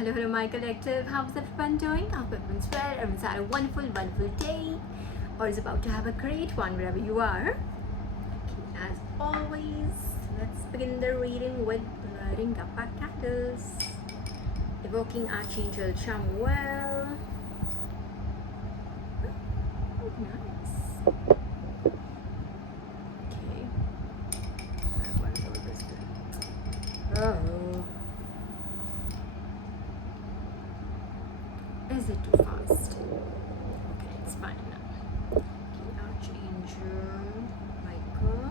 Hello, my collective. How's everyone doing? Hope everyone's well. Everyone's had a wonderful day, or is about to have a great one wherever you are. Okay, as always, let's begin the reading with lighting up our candles, evoking Archangel Chamuel. Oh, nice. Okay. Oh. Is it too fast? Okay, it's fine now. Okay, Archangel Michael.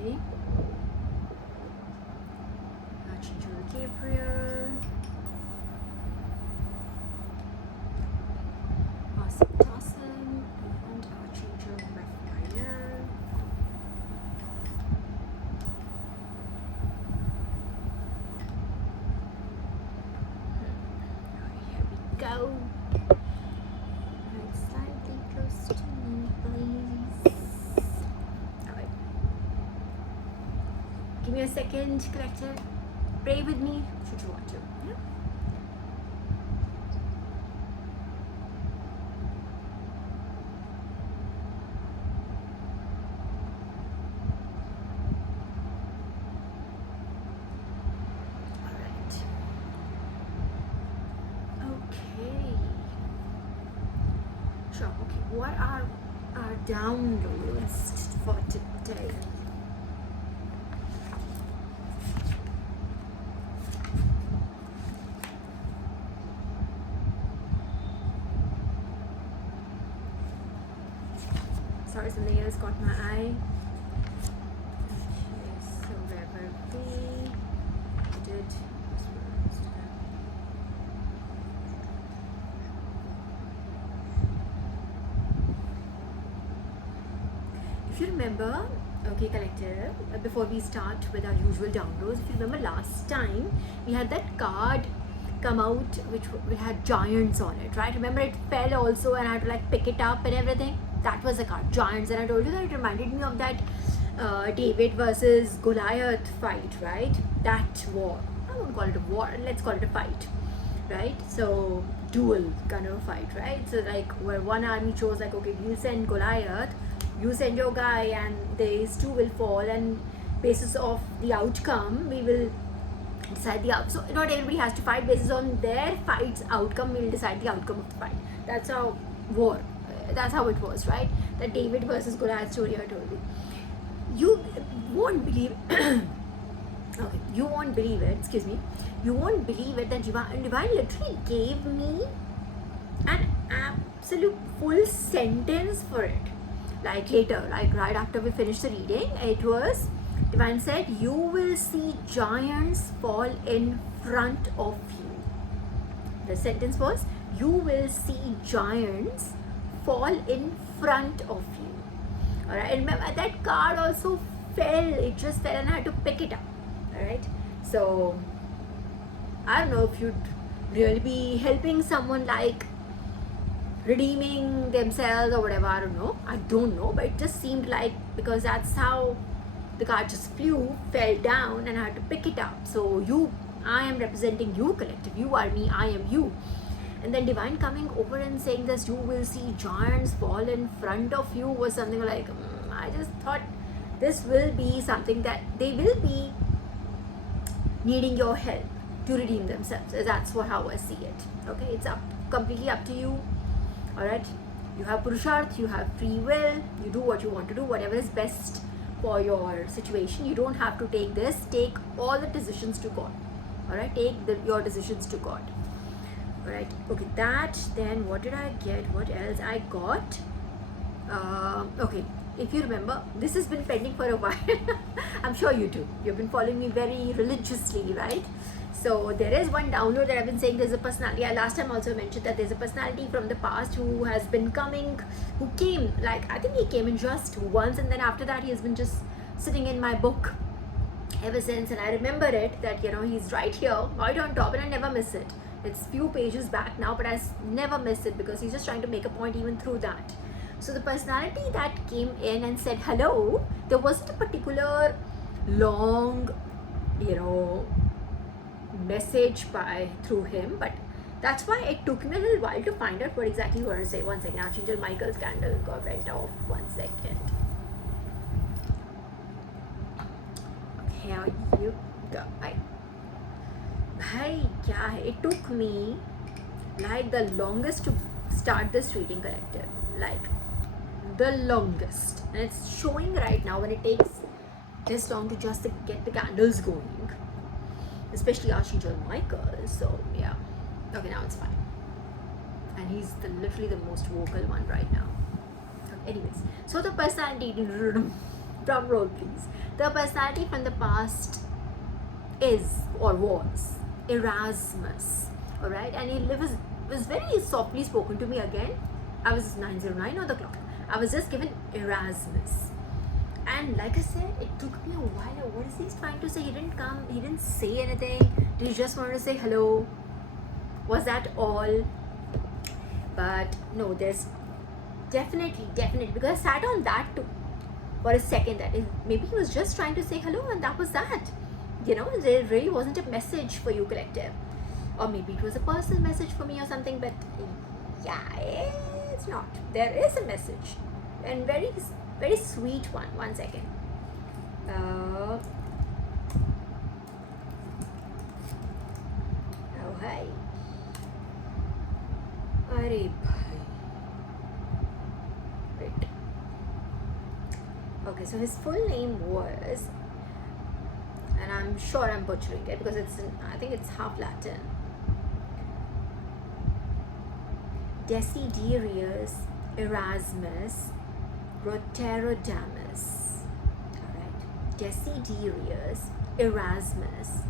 Okay. Archangel Gabriel. Awesome. And Archangel Raphael. Here we go. Slightly close to me, please. Alright. Give me a second, collective. Pray with me, should you want to. Yeah? Alright. Okay. Sure, okay. What are our downloads for today? Sorry, something else caught my eye. Okay, so where were we? We did. If you remember, okay, collective, before we start with our usual downloads, if you remember last time we had that card come out which had giants on it, right? Remember it fell also and I had to like pick it up and everything. That was the card, giants, and I told you that it reminded me of that David versus Goliath fight, right? That war. I won't call it a war, let's call it a fight, right? So duel kind of a fight, right? So like where one army chose like, okay, we'll send Goliath, you send your guy, and these two will fall, and basis of the outcome we will decide the outcome. So not everybody has to fight, basis on their fight's outcome we'll decide the outcome of the fight. That's how war, that's how it was, right? The David versus Goliath story I told you. You won't believe okay, you won't believe it, excuse me, you won't believe it that Divine literally gave me an absolute full sentence for it. Like later, like right after we finished the reading, it was, Divine said, you will see giants fall in front of you. The sentence was, you will see giants fall in front of you. Alright, and remember that card also fell, it just fell and I had to pick it up. Alright, so I don't know if you'd really be helping someone like redeeming themselves or whatever, I don't know, but it just seemed like, because that's how the card just fell down and I had to pick it up. So I am representing you, collective, you are me, I am you. And then Divine coming over and saying this, you will see giants fall in front of you, was something like, I just thought this will be something that they will be needing your help to redeem themselves. That's how I see it. Okay, it's completely up to you. Alright, you have Purusharth, you have free will, you do what you want to do, whatever is best for your situation. You don't have to take this, take all the decisions to God. Alright, take your decisions to God. Alright, okay, that, then what did I get? What else I got? Okay, if you remember, this has been pending for a while. I'm sure you do. You've been following me very religiously, right? So there is one download that I've been saying there's a personality. I last time also mentioned that there's a personality from the past who has been coming, who came, like I think he came in just once, and then after that he has been just sitting in my book ever since. And I remember it that he's right here, right on top, and I never miss it. It's few pages back now, but I never miss it because he's just trying to make a point even through that. So the personality that came in and said hello, there wasn't a particular long, message through him, but that's why it took me a little while to find out what exactly you want to say. One second, Archangel Michael's candle went off. 1 second. Here you go. It took me like the longest to start this reading, collective, like the longest, and it's showing right now when it takes this long to just get the candles going, especially Archangel Michael. So yeah, okay, now it's fine, and he's literally the most vocal one right now. Okay, anyways, so the personality, drum roll please, the personality from the past is or was Erasmus, all right, and he was very softly spoken to me again. I was 909 on the clock. I was just given Erasmus, and like I said, it took me a while. What is he trying to say? He didn't come, he didn't say anything. Did he just want to say hello? Was that all? But no, there's definitely, because I sat on that too for a second, that maybe he was just trying to say hello, and that was that. There really wasn't a message for you, collective, or maybe it was a personal message for me or something, but yeah, it's not. There is a message, and very, very sweet one. 1 second. Oh, hi. Arey bhai. Wait. Okay, so his full name was, and I'm sure I'm butchering it because I think it's half Latin. Desiderius Erasmus Roterodamus. Alright. Desiderius Erasmus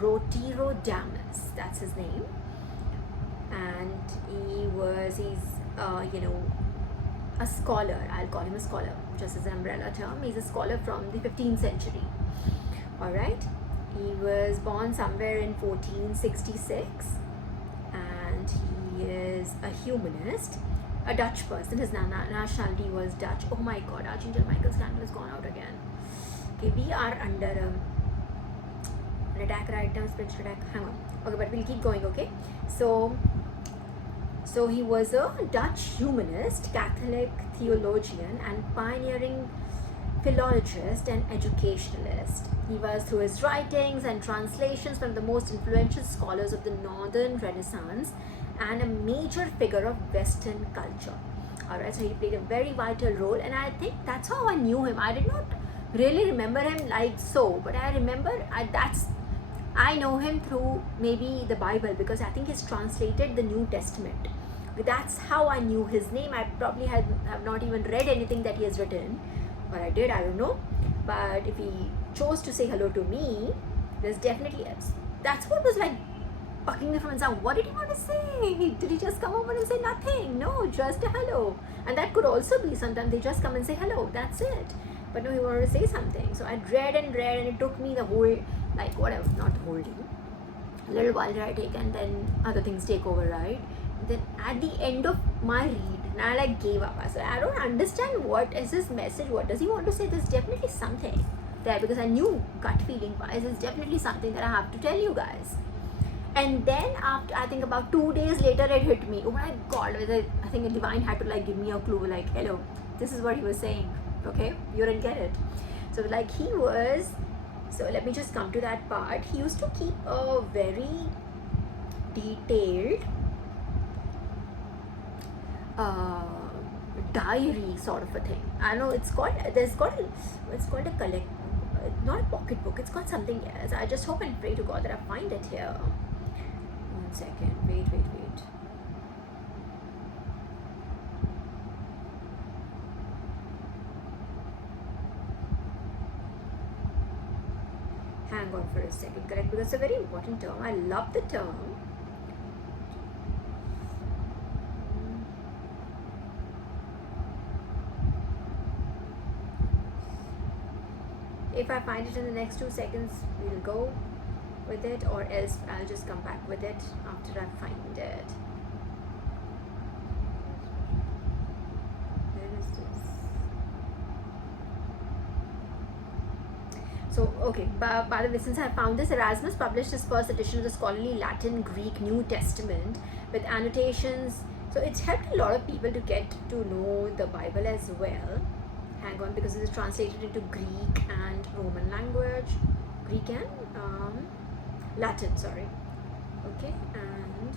Roterodamus. That's his name. And he's a scholar. I'll call him a scholar, just as an umbrella term. He's a scholar from the 15th century. Alright. He was born somewhere in 1466, and he is a humanist, a Dutch person. His nationality was Dutch. Oh my god, Archangel Michael's candle has gone out again. Okay, we are under an attack right now, spiritual attack. Hang on. Okay, but we'll keep going, okay? So he was a Dutch humanist, Catholic theologian, and pioneering philologist and educationalist. He was, through his writings and translations, one of the most influential scholars of the Northern Renaissance and a major figure of Western culture. Alright, so he played a very vital role, and I think that's how I knew him. I did not really remember him like so, but I remember I know him through maybe the Bible, because I think he's translated the New Testament. That's how I knew his name. I probably have not even read anything that he has written, or I did, I don't know. But if he chose to say hello to me, there's definitely, that's what was like bucking me from inside. What did he want to say? Did he just come over and say nothing? No, just a hello. And that could also be, sometimes they just come and say hello, that's it. But no, he wanted to say something. So I read, and it took me the whole, like whatever, not the whole day, a little while that I take, and then other things take over, right? Then at the end of my read, and I gave up. I said, I don't understand what is his message, what does he want to say. There's definitely something there, because I knew gut feeling wise there's definitely something that I have to tell you guys. And then after, I think about 2 days later, it hit me. Oh my god, I think a divine had to give me a clue, hello, this is what he was saying. Okay, you didn't get it. So he was, so let me just come to that part. He used to keep a very detailed diary sort of a thing. I know it's called a collect, not a pocketbook, it's called something else. I just hope and pray to God that I find it here. 1 second, wait. hang on for a second, correct, because it's a very important term. I love the term. If I find it in the next 2 seconds, we'll go with it, or else I'll just come back with it after I find it. Where is this? So, okay, by the way, since I found this, Erasmus published his first edition of the scholarly Latin Greek New Testament with annotations. So it's helped a lot of people to get to know the Bible as well. Hang on, because it is translated into Greek and Roman language. Greek and Latin, sorry. Okay, and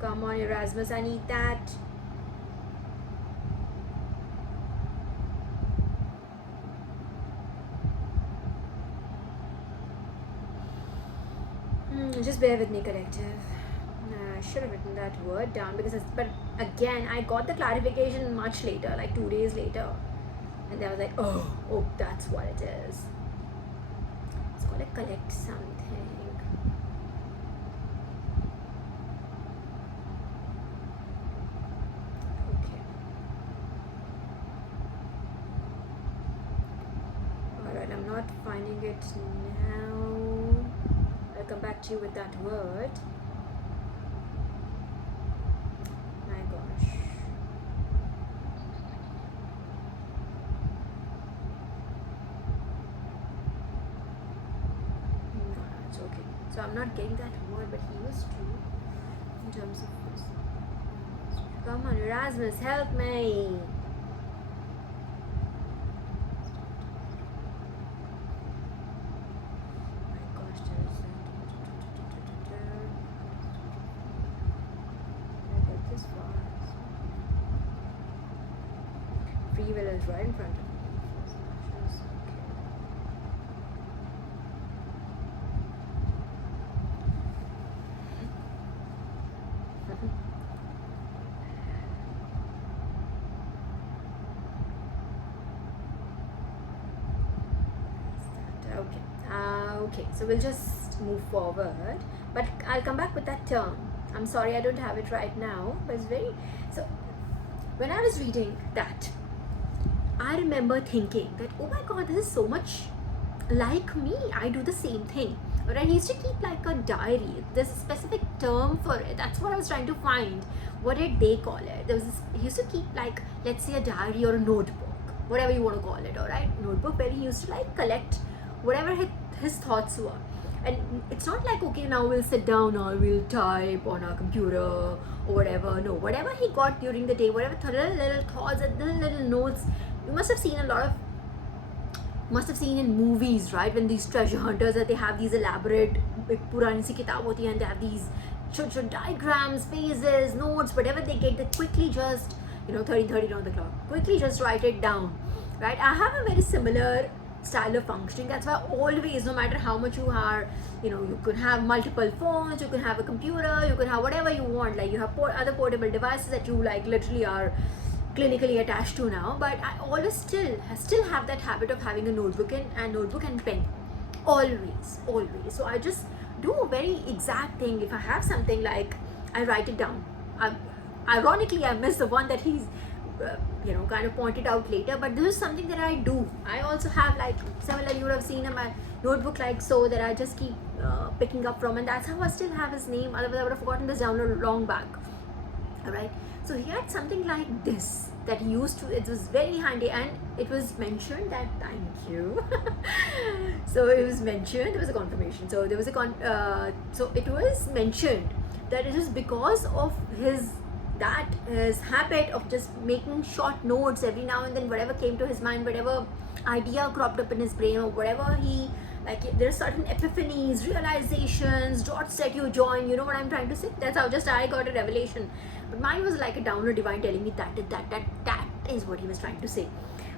come on, Erasmus, I need that. Just bear with me, collective. I should have written that word down because but again, I got the clarification much later, like 2 days later. And I was like, oh, that's what it is. It's called a collect something. Okay. Alright, I'm not finding it now. I'll come back to you with that word. My gosh. Okay, so I'm not getting that word, but he was true in terms of this. Come on, Erasmus, help me. My gosh, there is I get this far. Free will is right in front of me. Okay, so we'll just move forward, but I'll come back with that term. I'm sorry I don't have it right now, but it's very... So when I was reading that, I remember thinking that, oh my god, this is so much like me. I do the same thing. But I used to keep like a diary. There's a specific term for it. That's what I was trying to find. What did they call it? There was this, he used to keep like, let's say a diary or a notebook, whatever you want to call it, alright? Notebook where he used to like collect whatever his thoughts were. And it's not like, okay, now we'll sit down or we'll type on our computer or whatever. No, whatever he got during the day, whatever little thoughts and little notes. You must have seen in movies, right, when these treasure hunters, that they have these elaborate purani si kitab hoti hai, and they have these short diagrams, phases, notes, whatever they get, they quickly just, 30 on the clock, quickly just write it down, right? I have a very similar style of functioning. That's why always, no matter how much you are, you could have multiple phones, you could have a computer, you could have whatever you want, like you have other portable devices that you like literally are clinically attached to now, but I always still have that habit of having a notebook and pen, always. So I just do a very exact thing. If I have something, like I write it down. Ironically, I missed the one that he's kind of pointed out later, but this is something that I do. I also have like similar, you would have seen in my notebook like so, that I just keep picking up from, and that's how I still have his name. Otherwise I would have forgotten this down long back. Alright, so he had something like this that he used to, it was very handy, and it was mentioned that, thank you. So it was mentioned, there was a confirmation, so there was so it was mentioned that it is because of his habit of just making short notes every now and then, whatever came to his mind, whatever idea cropped up in his brain, or whatever he, like, there are certain epiphanies, realizations, dots that you join, you know what I'm trying to say? That's how just I got a revelation. But mine was like a download divine telling me that is what he was trying to say.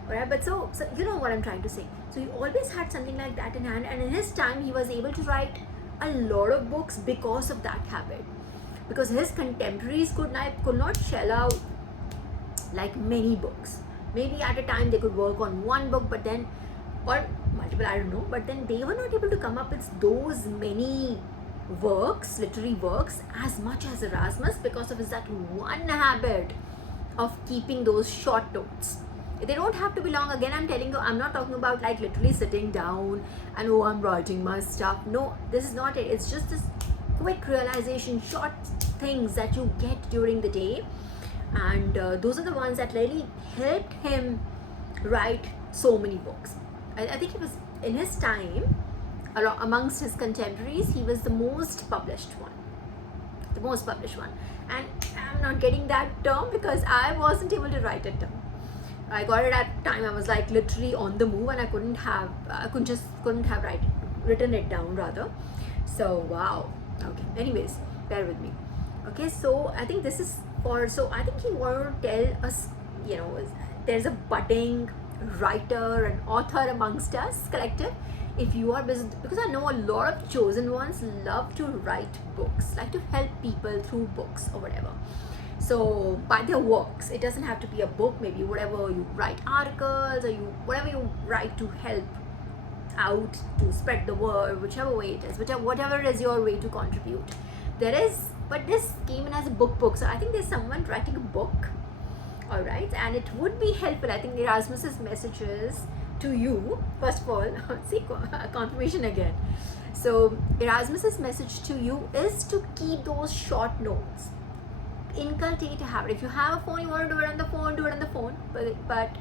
Alright, but so you know what I'm trying to say. So he always had something like that in hand, and in his time he was able to write a lot of books because of that habit. Because his contemporaries could not shell out like many books. Maybe at a time they could work on one book, but then or multiple, I don't know, but then they were not able to come up with those many works, literary works, as much as Erasmus, because of his that one habit of keeping those short notes. They don't have to be long. Again, I'm telling you, I'm not talking about like literally sitting down and oh, I'm writing my stuff. No, this is not it. It's just this quick realization, short things that you get during the day, and those are the ones that really helped him write so many books. I think it was in his time, amongst his contemporaries, he was the most published one. The most published one. And I'm not getting that term because I wasn't able to write it down. I got it at time. I was like literally on the move, and I couldn't have written it down rather. So wow. Okay. Anyways, bear with me. Okay. So I think this is for. So I think he wanted to tell us, there's a budding writer and author amongst us collective. If you are busy, because I know a lot of chosen ones love to write books, like to help people through books or whatever. So by their works, it doesn't have to be a book, maybe whatever you write, articles, or whatever you write to help out, to spread the word, whichever way it is, whatever is your way to contribute. But this came in as a book. So I think there's someone writing a book, all right, and it would be helpful. I think Erasmus's messages to you, first of all, see, confirmation again. So Erasmus's message to you is to keep those short notes. Inculcate a habit. If you have a phone, you want to do it on the phone, do it on the phone. But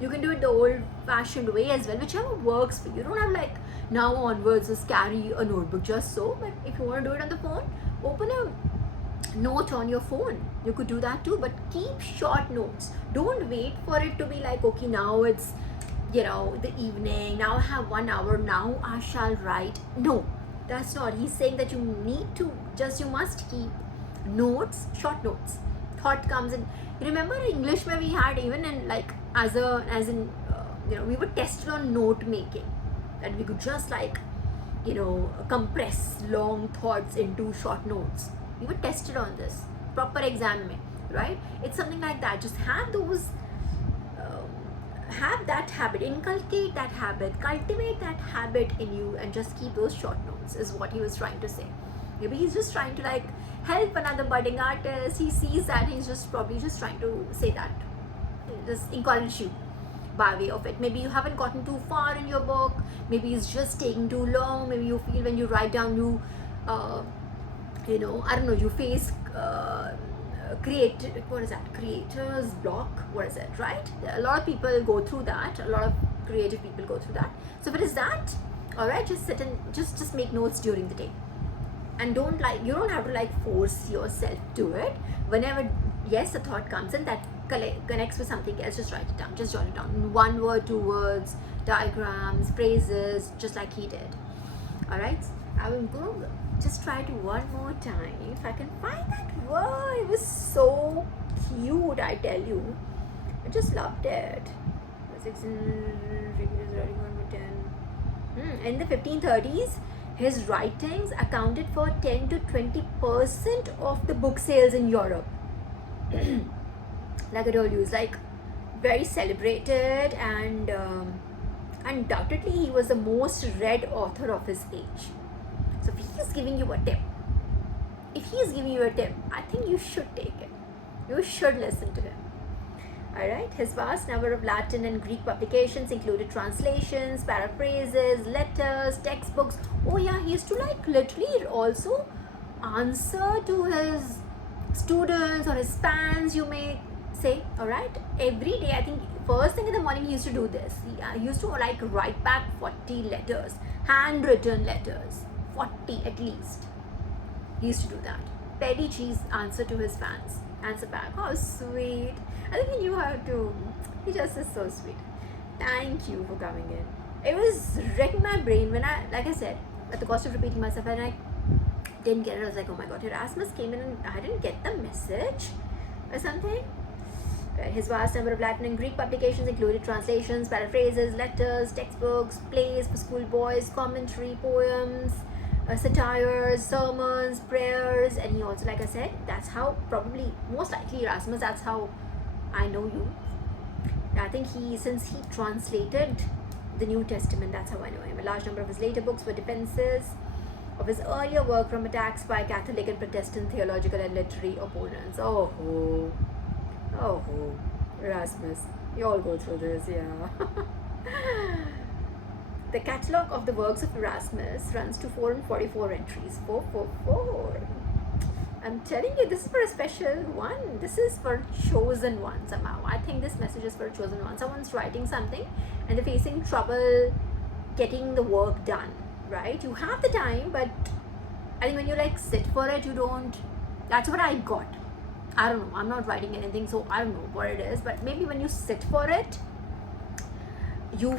you can do it the old-fashioned way as well, whichever works for you. You don't have like now onwards just carry a notebook just so. But if you want to do it on the phone, open a note on your phone. You could do that too. But keep short notes. Don't wait for it to be like, okay, now it's the evening. Now I have 1 hour. Now I shall write. No, that's not. He's saying that you must keep notes, short notes. Thought comes in. You remember in English where we had even in like we were tested on note making, that we could just like compress long thoughts into short notes. We were tested on this proper exam, right? It's something like that. Just have those. Have that habit, inculcate that habit, cultivate that habit in you, and just keep those short notes, is what he was trying to say. Maybe he's just trying to like help another budding artist. He sees that, he's just probably just trying to say that, just encourage you by way of it. Maybe you haven't gotten too far in your book, maybe it's just taking too long, maybe you feel when you write down I don't know, you face creator's block, what is it, right? A lot of people go through that, a lot of creative people go through that. So if it is that, all right, just sit and just make notes during the day, and you don't have to like force yourself to it. Whenever a thought comes in that connects with something else, just write it down, just jot it down, 1 word, 2 words, diagrams, phrases, just like he did. All right, I will go just try it one more time if I can find that word. It was so cute, I tell you. I just loved it. In the 1530s, his writings accounted for 10 to 20% of the book sales in Europe. Like I told you, it's like very celebrated, and undoubtedly he was the most read author of his age. So if he is giving you a tip, I think you should take it. You should listen to him. Alright, his vast number of Latin and Greek publications included translations, paraphrases, letters, textbooks. Oh yeah, he used to like literally also answer to his students or his fans, you may say. Alright, every day, I think first thing in the morning he used to do this. He used to like write back 40 letters, handwritten letters, 40 at least. He used to do that. Petty cheese answer to his fans. Answer back. How sweet. I think he knew how to. He just is so sweet. Thank you for coming in. It was wrecking my brain when like I said, at the cost of repeating myself, and I didn't get it. I was like, oh my god, Erasmus came in and I didn't get the message or something. His vast number of Latin and Greek publications included translations, paraphrases, letters, textbooks, plays for schoolboys, commentary, poems, satires, sermons, prayers, and he also, like I said, that's how probably, most likely Erasmus, that's how I know you. I think since he translated the New Testament. That's how I know him. A large number of his later books were defenses of his earlier work from attacks by Catholic and Protestant theological and literary opponents. Oh, Erasmus. You all go through this, yeah. The catalogue of the works of Erasmus runs to 444 entries. 444. I'm telling you, this is for a special one. This is for chosen one somehow. I think this message is for a chosen one. Someone's writing something and they're facing trouble getting the work done, right? You have the time, but I think when you like sit for it, you don't. That's what I got. I don't know. I'm not writing anything, so I don't know what it is. But maybe when you sit for it, you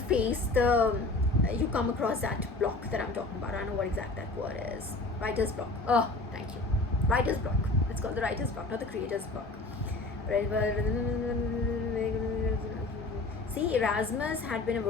come across that block that I'm talking about. I don't know what exact that word is. Writer's block. Oh, thank you. Writer's block. It's called the writer's block, not the creator's block. See, Erasmus had been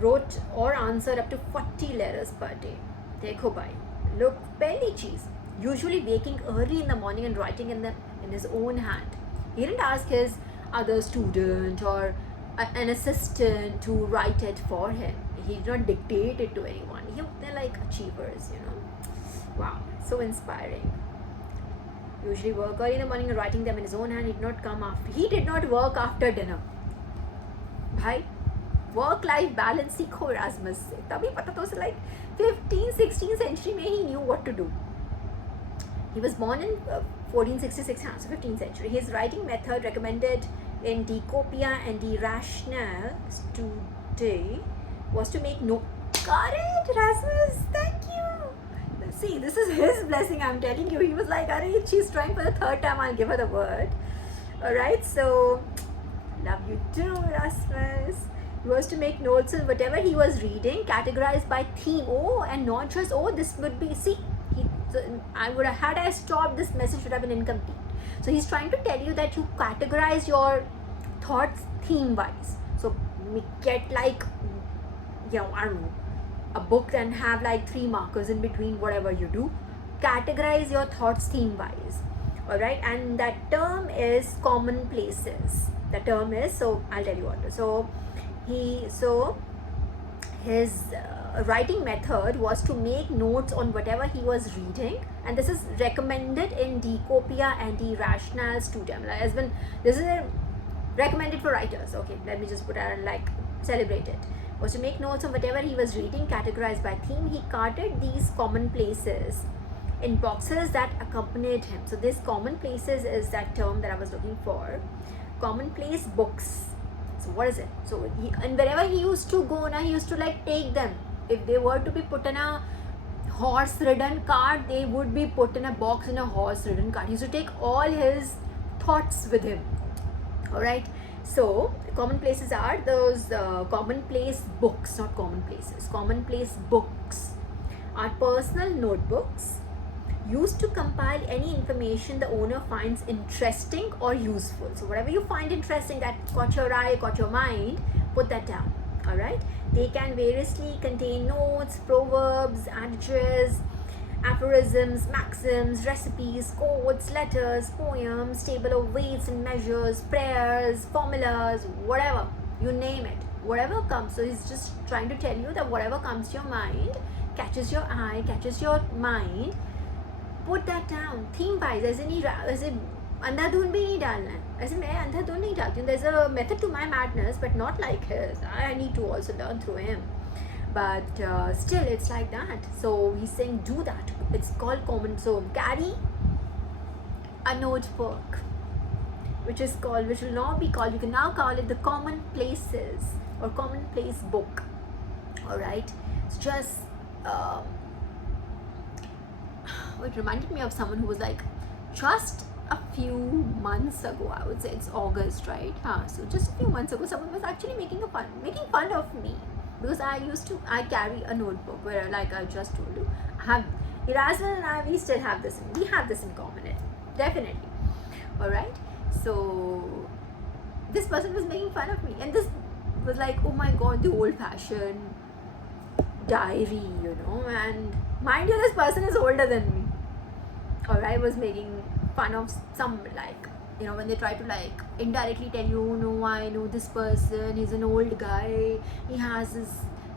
wrote or answered up to 40 letters per day. Dekho bhai. Look, belly cheese. Usually waking early in the morning and writing in his own hand. He didn't ask his other student or an assistant to write it for him. He did not dictate it to anyone. They're like achievers, you know. Wow, so inspiring. Usually work early in the morning and writing them in his own hand. He did not work after dinner. Bhai, work-life balance सीखो Erasmus से. तभी पता तो उसे like 15th, 16th century में he knew what to do. He was born in 1466, so 15th century. His writing method recommended in De Copia and De Rationale today was to make notes. Got it, Erasmus. Thank you. See, this is his blessing, I'm telling you. He was like, she's trying for the third time, I'll give her the word. Alright, so love you too, Erasmus. He was to make notes on whatever he was reading, categorized by theme. Oh, and not just, this would be, see, had I stopped, this message would have been incomplete. So he's trying to tell you that you categorize your thoughts theme-wise. So get like, I don't know, a book and have like 3 markers in between whatever you do. Categorize your thoughts theme-wise. Alright, and that term is commonplaces. The term is, so I'll tell you what. So his writing method was to make notes on whatever he was reading, and this is recommended in De Copia and De Rationale Studium. This is recommended for writers. Okay, let me just put it and like celebrate it. Was to make notes on whatever he was reading, categorized by theme. He carted these commonplaces in boxes that accompanied him. So this commonplaces is that term that I was looking for. Commonplace books. So what is it? So and wherever he used to go, he used to like take them. If they were to be put in a horse-ridden cart, they would be put in a box in a horse-ridden cart. He used to take all his thoughts with him. Alright. So, commonplaces are those commonplace books, not commonplaces. Commonplace books are personal notebooks used to compile any information the owner finds interesting or useful. So, whatever you find interesting that caught your eye, caught your mind, put that down. Alright? They can variously contain notes, proverbs, adages, aphorisms, maxims, recipes, quotes, letters, poems, table of weights and measures, prayers, formulas, whatever, you name it, whatever comes. So he's just trying to tell you that whatever comes to your mind, catches your eye, catches your mind, put that down. Theme wise, ऐसे अंधाधुन भी नहीं डालना है. ऐसे मैं अंधाधुन नहीं डालती हूँ. There's a method to my madness, but not like his. I need to also learn through him. But still it's like that. So he's saying do that. It's called common. So carry a notebook which will now be called, you can now call it the commonplaces or commonplace book. Alright, it's just it reminded me of someone who was like, just a few months ago, I would say it's August, right? So just a few months ago, someone was actually making fun of me. Because I carry a notebook where, like I just told you, Erasmus and I, we still have this, we have this in common, definitely. Alright, so this person was making fun of me, and this was like, oh my god, the old-fashioned diary, and mind you, this person is older than me. Alright, was making fun of some like you know, when they try to like indirectly tell you, no, I know this person, he's an old guy, he has his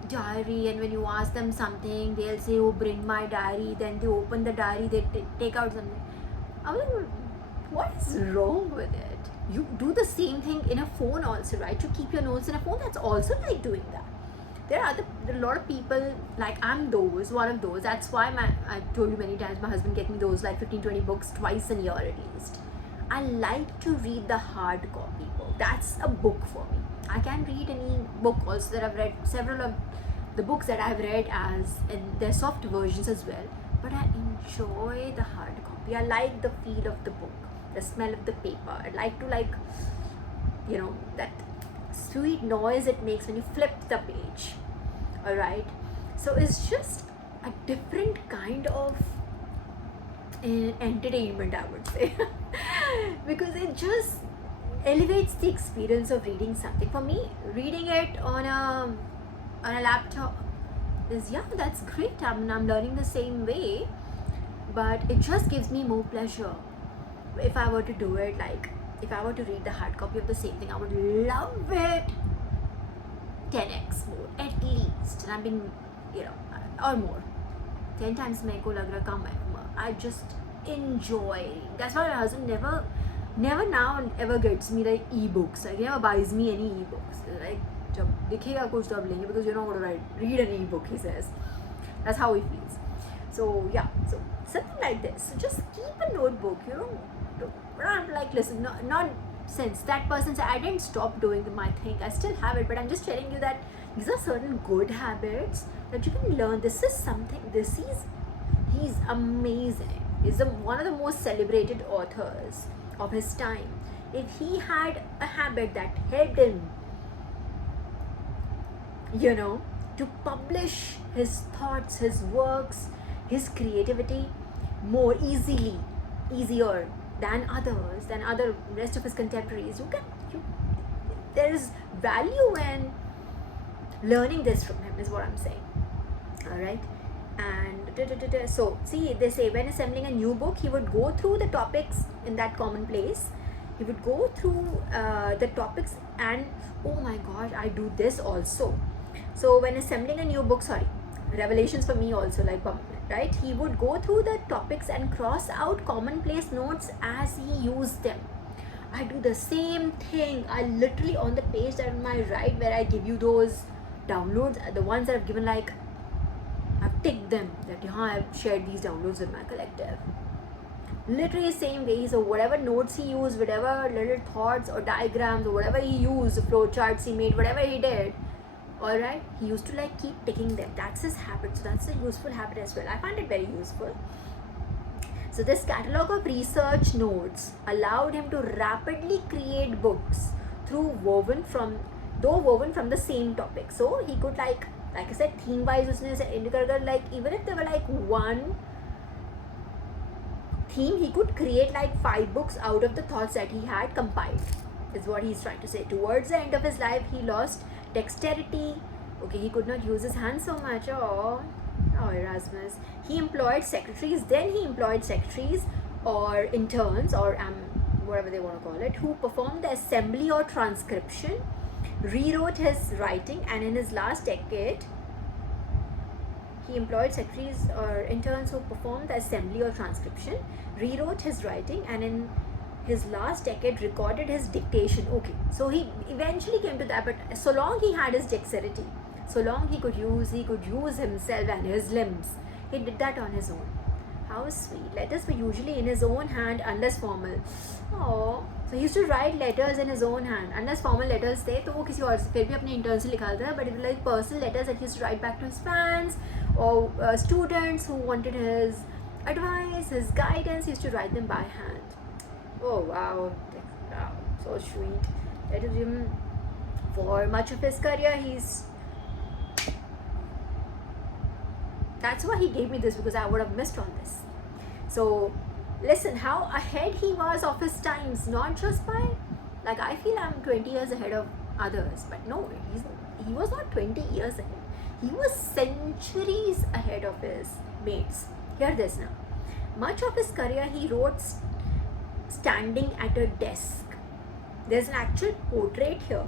diary, and when you ask them something, they'll say, oh, bring my diary. Then they open the diary, they take out something. I'm like, what is wrong with it? You do the same thing in a phone also, right? You keep your notes in a phone, that's also like doing that. There are a lot of people, like I'm one of those. That's why I told you many times, my husband get me those like 15-20 books twice a year at least. I like to read the hard copy book. That's a book for me. I can read any book also. That I've read several of the books that I've read as in their soft versions as well, but I enjoy the hard copy. I like the feel of the book, the smell of the paper. I like to you know, that sweet noise it makes when you flip the page. All right, so it's just a different kind of entertainment, I would say, because it just elevates the experience of reading something. For me, reading it on a laptop is, yeah, that's great. I'm learning the same way, but it just gives me more pleasure. If I were to do it, like if I were to read the hard copy of the same thing, I would love it 10x more at least. And I'm being, you know, or more. 10 times meko lag raha kam hai. I just enjoy. That's why my husband never now and ever gets me like ebooks. Like he never buys me any ebooks. Like जब दिखेगा कुछ तब लेंगे, because you're not going to read an ebook, he says. That's how he feels. So yeah, so something like this. So just keep a notebook. You know, not like listen, not since that person said I didn't stop doing my thing. I still have it, but I'm just telling you that these are certain good habits that you can learn. This is something. He's amazing. He's one of the most celebrated authors of his time. If he had a habit that helped him, you know, to publish his thoughts, his works, his creativity more easier than others, than other rest of his contemporaries, there is value in learning this from him, is what I'm saying. All right. And so see, they say when assembling a new book, he would go through the topics in that common place. He would go through the topics, and oh my gosh, I do this also. So when assembling a new book, revelations for me also, like, right, he would go through the topics and cross out commonplace notes as he used them. I do the same thing. I literally, on the page that on my right where I give you those downloads, the ones that I've given, like I've ticked them that I've shared these downloads with my collective. Literally same way. So whatever notes he used, whatever little thoughts or diagrams or whatever he used, flow charts he made, whatever he did, all right, he used to like keep ticking them. That's his habit. So that's a useful habit as well. I find it very useful. So this catalog of research notes allowed him to rapidly create books woven from the same topic. So he could like I said, theme wise usne se end kar like even if there were like one theme, he could create like 5 books out of the thoughts that he had compiled, is what he's trying to say. Towards the end of his life, he lost dexterity. Okay, he could not use his hands so much. Oh, Erasmus. He employed secretaries. Then he employed secretaries or interns or whatever they want to call it, who performed the assembly or transcription, rewrote his writing, and in his last decade, he employed secretaries or interns who performed the assembly or transcription, rewrote his writing, and in his last decade recorded his dictation. Okay, so he eventually came to that, but so long he had his dexterity, so long he could use himself and his limbs, he did that on his own. How sweet. Letters were usually in his own hand unless formal. Oh, so he used to write letters in his own hand. Unless formal letters थे तो वो किसी और से फिर भी अपने interns से निकालता था, but it was like personal letters that he used to write back to his fans or students who wanted his advice, his guidance. He used to write them by hand. Oh wow, so sweet. That is him. For much of his career, that's why he gave me this, because I would have missed on this. So listen how ahead he was of his times, not just by, like, I feel I'm 20 years ahead of others, but no, he was not 20 years ahead. He was centuries ahead of his mates. Hear this now. Much of his career he wrote standing at a desk. There's an actual portrait here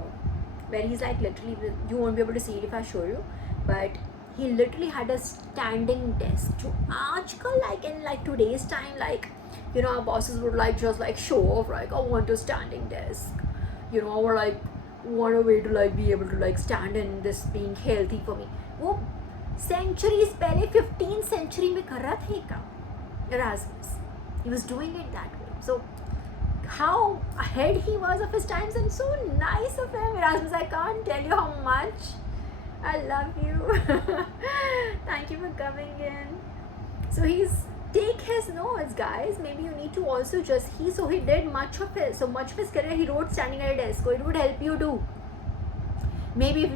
where he's like literally, you won't be able to see it if I show you, but he literally had a standing desk. So aajkal, like in like today's time, like, you know, our bosses would like just like show off, like, I want a standing desk, you know, or like want a way to like be able to like stand in this being healthy for me. वो centuries पहले 15th century में कर रहा था ये काम, Erasmus. He was doing it that way. So how ahead he was of his times, and so nice of him, Erasmus. I can't tell you how much I love you. Thank you for coming in. So take his notes, guys. Maybe you need to also just he did much of his career he wrote standing at a desk. So it would help you too. Maybe if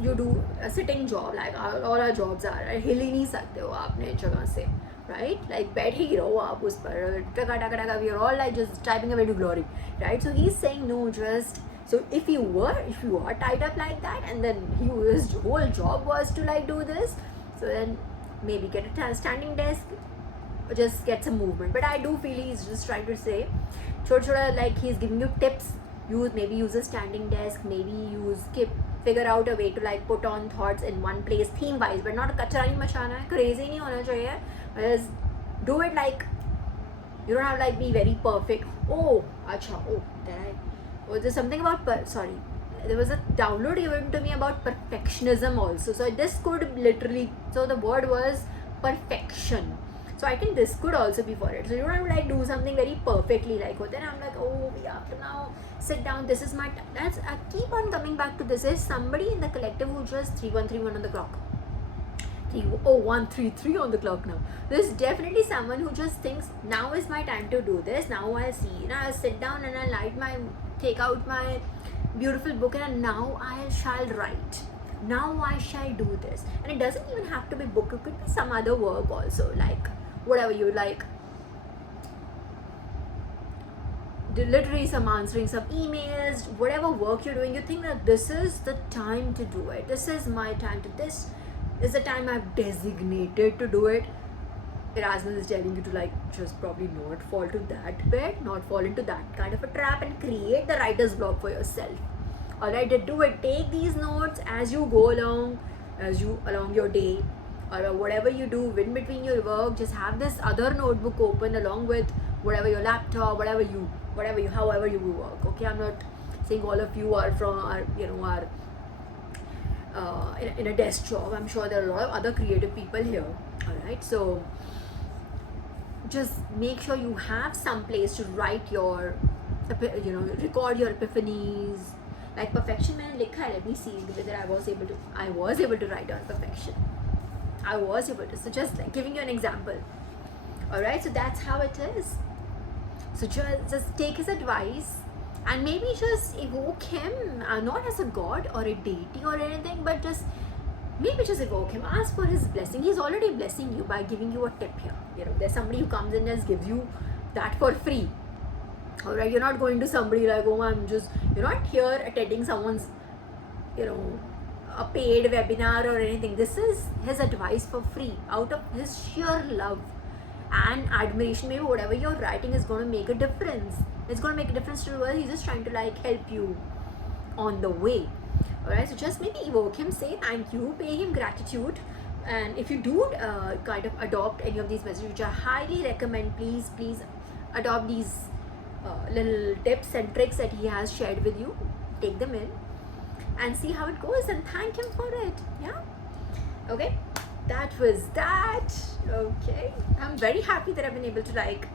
you do a sitting job, like all our jobs are, हिल ही नहीं सकते हो आपने जगह से, right? Like बैठे ही रहो आप उस पर, टका we are all like just typing away to glory, right? So he's saying no, just so if you are tied up like that, and then his whole job was to like do this, so then maybe get a standing desk, just get some movement. But I do feel he's just trying to say, छोटा like he's giving you tips. Maybe use a standing desk, maybe figure out a way to like put on thoughts in one place theme wise, but not कचरा नहीं मचाना है, crazy नहीं होना चाहिए. Just do it like, you don't have to like be very perfect. There's something about there was a download given to me about perfectionism also. So this could literally, so the word was perfection. So I think this could also be for it. So you don't have to like do something very perfectly like, then I'm like, we have to now sit down. This is my I keep on coming back to this. There's somebody in the collective who just 3131 on the clock. 133 on the clock now. There's definitely someone who just thinks, now is my time to do this. Now I'll see. I'll sit down and I'll take out my beautiful book, and now I shall write. Now I shall do this. And it doesn't even have to be book. It could be some other work also, like whatever you like. Literally some answering some emails, whatever work you're doing, you think that this is the time to do it. This is my time this is the time I've designated to do it. Erasmus is telling you to like just probably not fall to that bed, not fall into that kind of a trap, and create the writer's block for yourself. Alright, do it. Take these notes as you go along, along your day, or whatever you do in between your work. Just have this other notebook open along with whatever your laptop, however you work. Okay, I'm not saying all of you are from in a desk job. I'm sure there are a lot of other creative people here. Alright, so just make sure you have some place to write your, record your epiphanies. Like perfection, मैंने लिखा है. Let me see whether I was able to write down perfection. I was able to. So just like giving you an example. Alright, so that's how it is. So just take his advice and maybe just evoke him, not as a god or a deity or anything, but just evoke him. Ask for his blessing. He's already blessing you by giving you a tip here. There's somebody who comes in and just gives you that for free. Alright, you're not going to somebody like, you're not here attending someone's, a paid webinar or anything. This is his advice for free, out of his sheer love and admiration. Maybe whatever you're writing is going to make a difference. It's going to make a difference to the world. He's just trying to like help you on the way. Alright, so just maybe evoke him, say thank you, pay him gratitude. And if you do kind of adopt any of these messages, which I highly recommend, please adopt these little tips and tricks that he has shared with you. Take them in and see how it goes and thank him for it. Yeah, okay, that was that. Okay, I'm very happy that I've been able to like,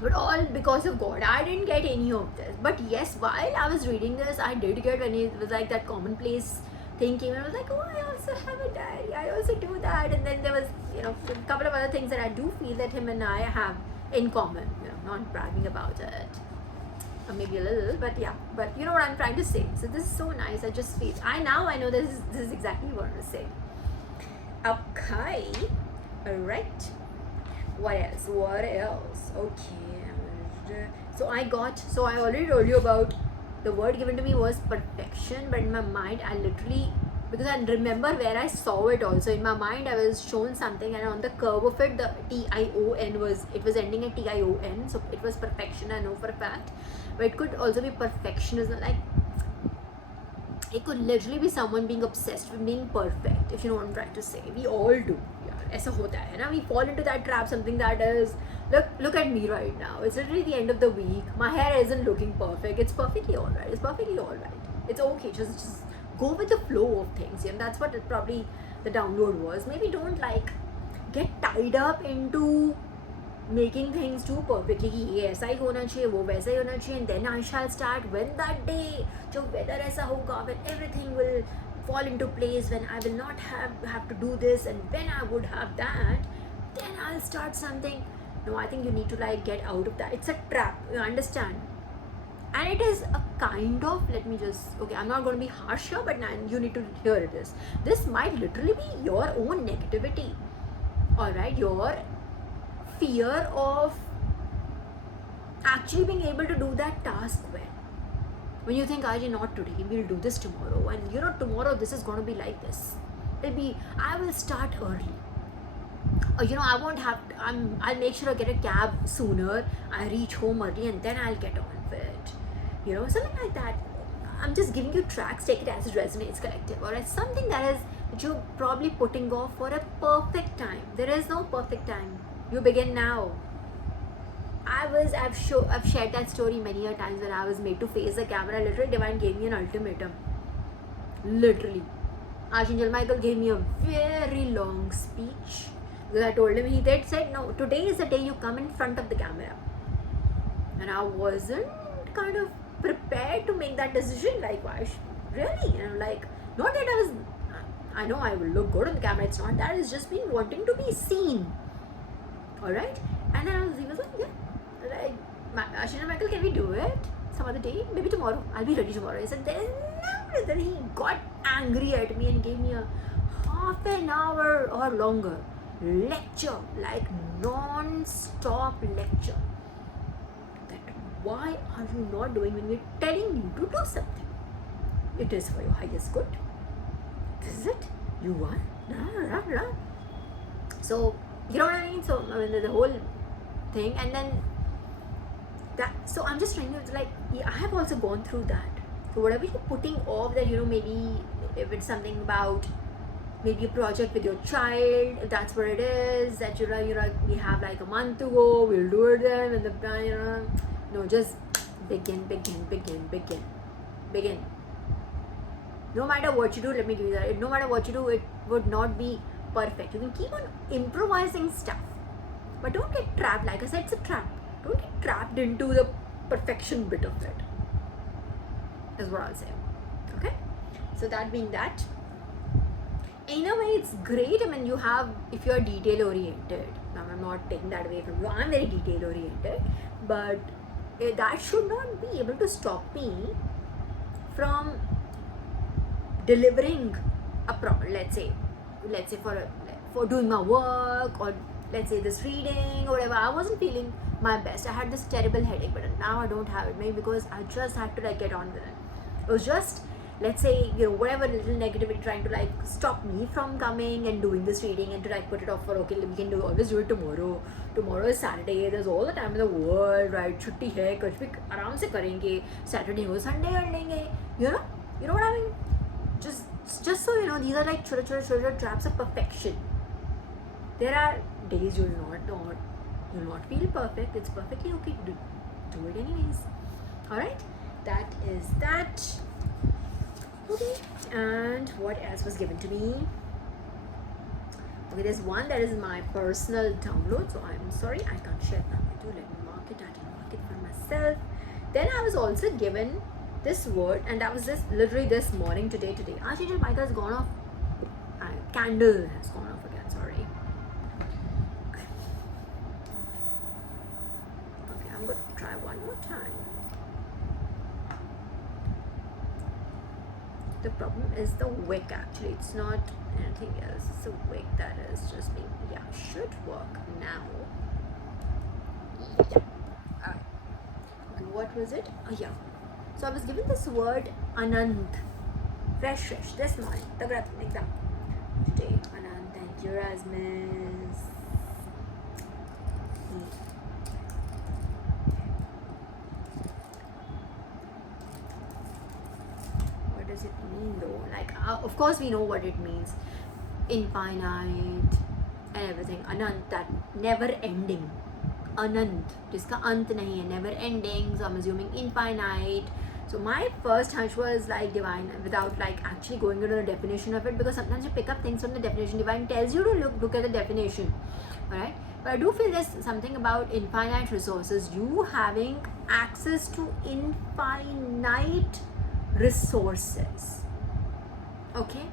but all because of God. I didn't get any of this, but yes, while I was reading this, I did get, when it was like that commonplace thing came, and I was like, I also have a diary, I also do that. And then there was a couple of other things that I do feel that him and I have in common. Not bragging about it, or maybe a little, but yeah, but you know what I'm trying to say. So this is so nice. I just feel I know this is exactly what I want to say. Okay, alright, what else? Okay, so I already told you about the word given to me was perfection, but in my mind I literally because I remember where I saw it also. In my mind I was shown something, and on the curve of it, the TION was ending at TION, so it was perfection, I know for a fact. But it could also be perfectionism, like it could literally be someone being obsessed with being perfect, if you know what I'm trying to say. We all do. ऐसा होता है ना, we fall into that trap, something that is, look at me right now, it's literally the end of the week, my hair isn't looking perfect, it's perfectly alright, it's okay, just go with the flow of things, and that's what probably the download was. Maybe don't like get tied up into making things too perfectly, ये ऐसा ही होना चाहिए, वो वैसा ही होना चाहिए, and then I shall start when that day जो weather ऐसा होगा, when everything will fall into place, when I will not have to do this, and when I would have that, then I'll start something. No, I think you need to like get out of that. It's a trap, you understand? And it is a kind of, let me just, okay, I'm not going to be harsh here, but you need to hear this. This might literally be your own negativity, alright? Your fear of actually being able to do that task well. When you think, Aaj, not today, we'll do this tomorrow, and you know, tomorrow this is going to be like this. Maybe I will start early. Or you know, I won't have to, I'll make sure I get a cab sooner, I reach home early, and then I'll get on with it. You know, something like that. I'm just giving you tracks, take it as it resonates, collective, or as something that you're probably putting off for a perfect time. There is no perfect time. You begin now. I've shared that story many a times when I was made to face the camera. Literally, Divine gave me an ultimatum. Literally. Archangel Michael gave me a very long speech. Because I told him, he said, no, today is the day you come in front of the camera. And I wasn't kind of prepared to make that decision. Like, why? Really? And I'm like, not that I know I will look good on the camera. It's not that. It's just been wanting to be seen. Alright? And he was like, yeah. Like, Ashina Michael, can we do it some other day? Maybe tomorrow. I'll be ready tomorrow. I said, then he got angry at me and gave me a half an hour or longer lecture, like non-stop lecture. That why are you not doing when we're telling you to do something? It is for your highest good. This is it. You are. So, you know what I mean? So, I mean, the whole thing, and then that, so I'm just trying to, like, I have also gone through that. So whatever you're putting off, that, you know, maybe if it's something about maybe a project with your child, if that's what it is, that you're like, we have like a month to go, we'll do it then, and the, you know, no, just begin. No matter what you do, let me give you that, no matter what you do, it would not be perfect. You can keep on improvising stuff, but don't get trapped. Like I said, it's a trap. Don't get trapped into the perfection bit of it, is what I'll say. Okay, so that being that, in a way it's great. I mean, you have, if you're detail oriented, now I'm not taking that away from you, I'm very detail oriented, but that should not be able to stop me from delivering a let's say for doing my work, or let's say this reading or whatever. I wasn't feeling my best. I had this terrible headache, but now I don't have it, maybe because I just had to like get on with it. It was just, let's say, you know, whatever little negativity trying to like stop me from coming and doing this reading, and to like put it off for, okay, we can always do it tomorrow. Tomorrow is Saturday, there's all the time in the world, right? छुट्टी है, कुछ भी आराम से करेंगे. Saturday हो, Sunday कर लेंगे. You know what I mean? Just so you know, these are like छोटे traps of perfection. There are days you'll not feel perfect. It's perfectly okay to do it anyways. Alright, that is that. Okay, and what else was given to me? Okay, there's one that is my personal download, so I'm sorry I can't share that with you. Let me mark it. I didn't mark it for myself. Then I was also given this word, and that was this literally this morning, today. Archangel Michael has gone off. Candle has gone off again. Sorry. Okay, I'm going to try one more time. The problem is the wick, actually. It's not anything else. It's a wick that is just being, yeah, should work now. Yeah. Alright. Okay, what was it? Oh, yeah. So I was given this word Anand. fresh, this morning. Today, Anand, thank you, ERASMUS. What does it mean though? Like, of course we know what it means. Infinite and everything. Anant, that never ending. Anant, jiska ant nahi hai, never ending. So I'm assuming infinite. So my first hunch was like divine without like actually going into the definition of it, because sometimes you pick up things from the definition. Divine tells you to look at the definition, alright? But I do feel there's something about infinite resources, you having access to infinite resources. Okay?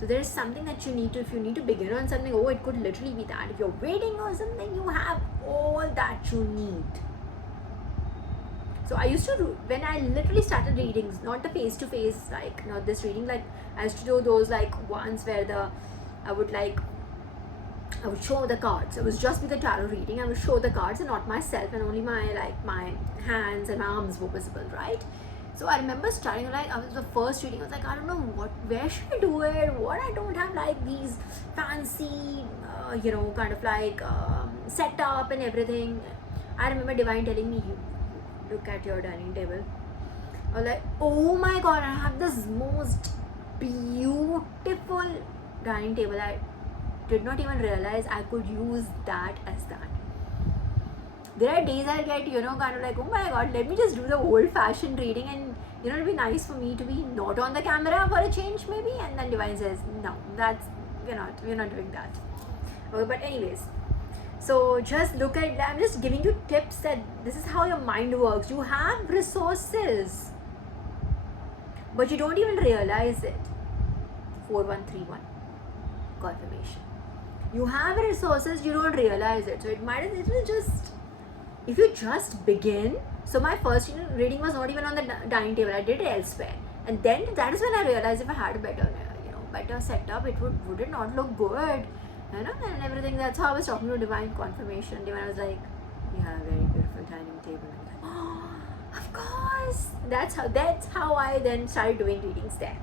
So there is something that you need to, if you need to begin on something, oh, it could literally be that. If you're waiting on something, you have all that you need. So I used to do, when I literally started readings, not the face-to-face, like not this reading, like I used to do those like ones where I would show the cards. It was just with the tarot reading. I would show the cards and not myself, and only my hands and my arms were visible, right? So I remember starting, like, I was the first reading, I was like, I don't know where should I do it? What, I don't have like these fancy, kind of like setup and everything. I remember Divine telling me, you look at your dining table. I was like, oh my god, I have this most beautiful dining table. I did not even realize I could use that as that. There are days I'll get, kind of like, oh my god, let me just do the old-fashioned reading, and it'll be nice for me to be not on the camera for a change maybe. And then Divine says, no, we're not doing that. Okay, but anyways, so just look at it. I'm just giving you tips that this is how your mind works. You have resources, but you don't even realize it. 4131 confirmation. You have resources, you don't realize it. So it will just, if you just begin. So my first reading was not even on the dining table. I did it elsewhere, and then that is when I realized if I had a better setup, it would it not look good, and everything. That's how I was talking to Divine confirmation. Divine was like, "You have a very beautiful dining table." And I'm like, "Oh, of course." That's how I then started doing readings there.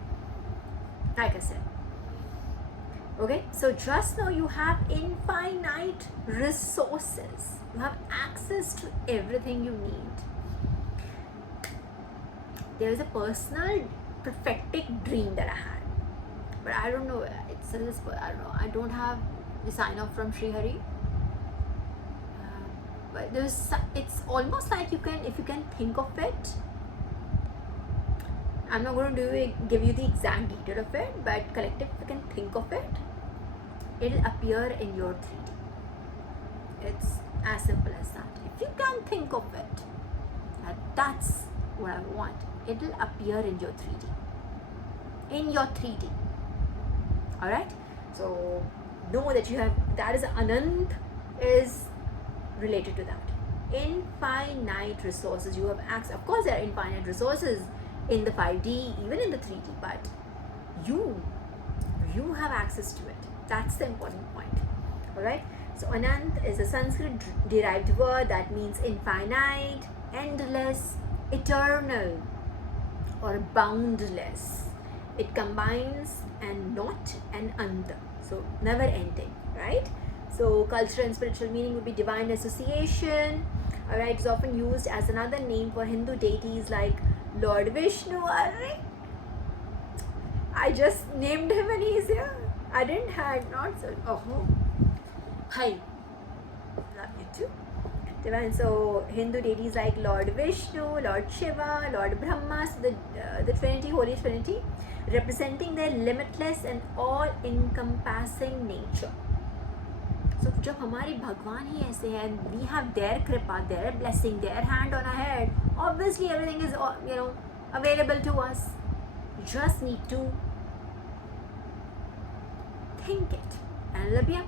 Like I said. Okay, so just now you have infinite resources. You have access to everything you need. There is a personal prophetic dream that I had, but I don't know. I don't know. I don't have the sign off from Sri Hari. But it's almost like if you can think of it. I'm not going to give you the exact detail of it, but collective, if you can think of it, it'll appear in your 3D. It's as simple as that. If you can think of it, that's what I want. It'll appear in your 3D. Alright? So know that you have, that is Anand is related to that. Infinite resources. You have access. Of course, there are infinite resources in the 5D, even in the 3D, but you have access to it. That's the important point. Alright? So Anant is a Sanskrit derived word that means infinite, endless, eternal, or boundless. It combines and not and anta. So never ending, right? So cultural and spiritual meaning would be divine association. Alright, it's often used as another name for Hindu deities like Lord Vishnu. I just named him and he's here. I didn't have not so. Oh, hi. Love you too. Divine. So Hindu deities like Lord Vishnu, Lord Shiva, Lord Brahma, so the Trinity, Holy Trinity, representing their limitless and all-encompassing nature. So जब हमारे भगवान ही ऐसे हैं, we have their kripa, their blessing, their hand on our head. Obviously, everything is available to us. You just need to think it, and it'll appear.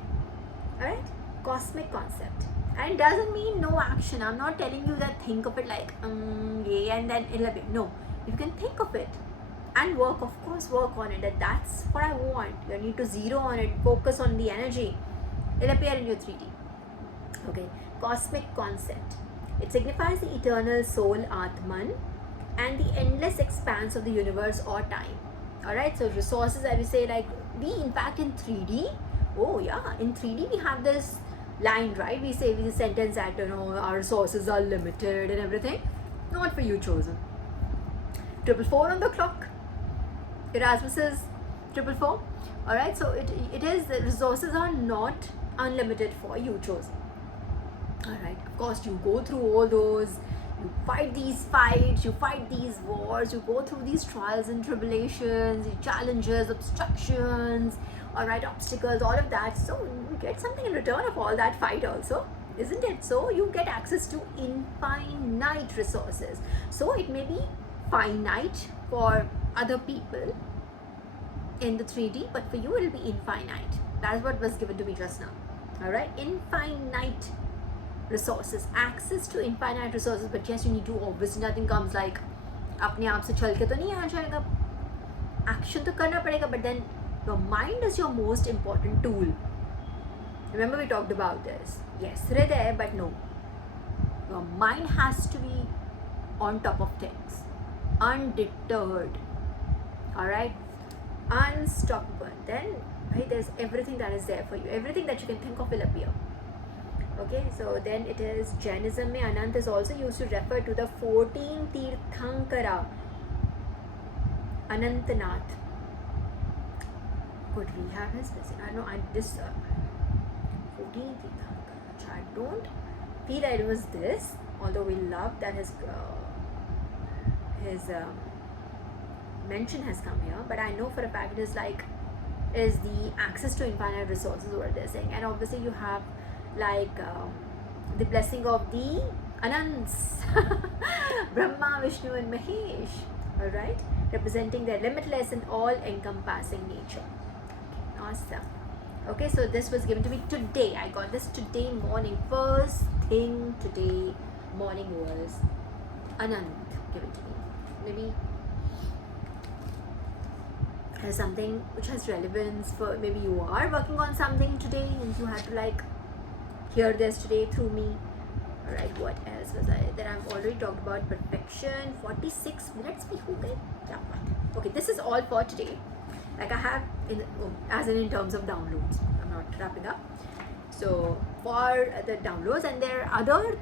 Alright? Cosmic concept. And it doesn't mean no action. I'm not telling you that think of it like yeah, and then it'll appear. No. You can think of it and work on it. That's what I want. You need to zero on it, focus on the energy. It'll appear in your 3D. Okay. Cosmic concept. It signifies the eternal soul, Atman, and the endless expanse of the universe or time. All right, so resources, I will say, like, we in fact in 3D, oh yeah, in 3D we have this line, right? We say with the sentence that, you know, our resources are limited and everything. Not for you, chosen. 444 on the clock. Erasmus is 444. All right, so it is, the resources are not unlimited for you, chosen. All right, of course you go through all those, you fight these fights, you fight these wars, you go through these trials and tribulations, challenges, obstructions, all right, obstacles, all of that. So you get something in return of all that fight also, isn't it? So you get access to infinite resources. So it may be finite for other people in the 3D, but for you it will be infinite. That is what was given to me just now. All right, infinite resources, access to infinite resources. But yes, you need to, obviously nothing comes like अपने आप से चल के तो नहीं आ जाएगा, action तो करना पड़ेगा. But then your mind is your most important tool. Remember we talked about this. Yes, hriday, but no, your mind has to be on top of things, undeterred, all right, unstoppable. Then right, there's everything that is there for you, everything that you can think of will appear. Okay, so then it is Jainism mein Anant is also used to refer to the 14 Tirthankara Anantanath. Could we have his visit? I know this 14 Tirthankara, which I don't feel that it was this, although we love that his mention has come here, but I know for a fact it is like, is the access to infinite resources what they're saying. And obviously you have like the blessing of the Anants, Brahma, Vishnu and Mahesh, all right, representing their limitless and all-encompassing nature. Okay, awesome. Okay, so this was given to me today. I got this today morning. First thing today morning was Anant given to me. Maybe has something which has relevance for, maybe you are working on something today and you had to like hear this today through me. All right, what else was I that I've already talked about? Perfection. 46 minutes bhi ho gaye. Okay, this is all for today. Like I have as in terms of downloads, I'm not wrapping up. So for the downloads, and there are other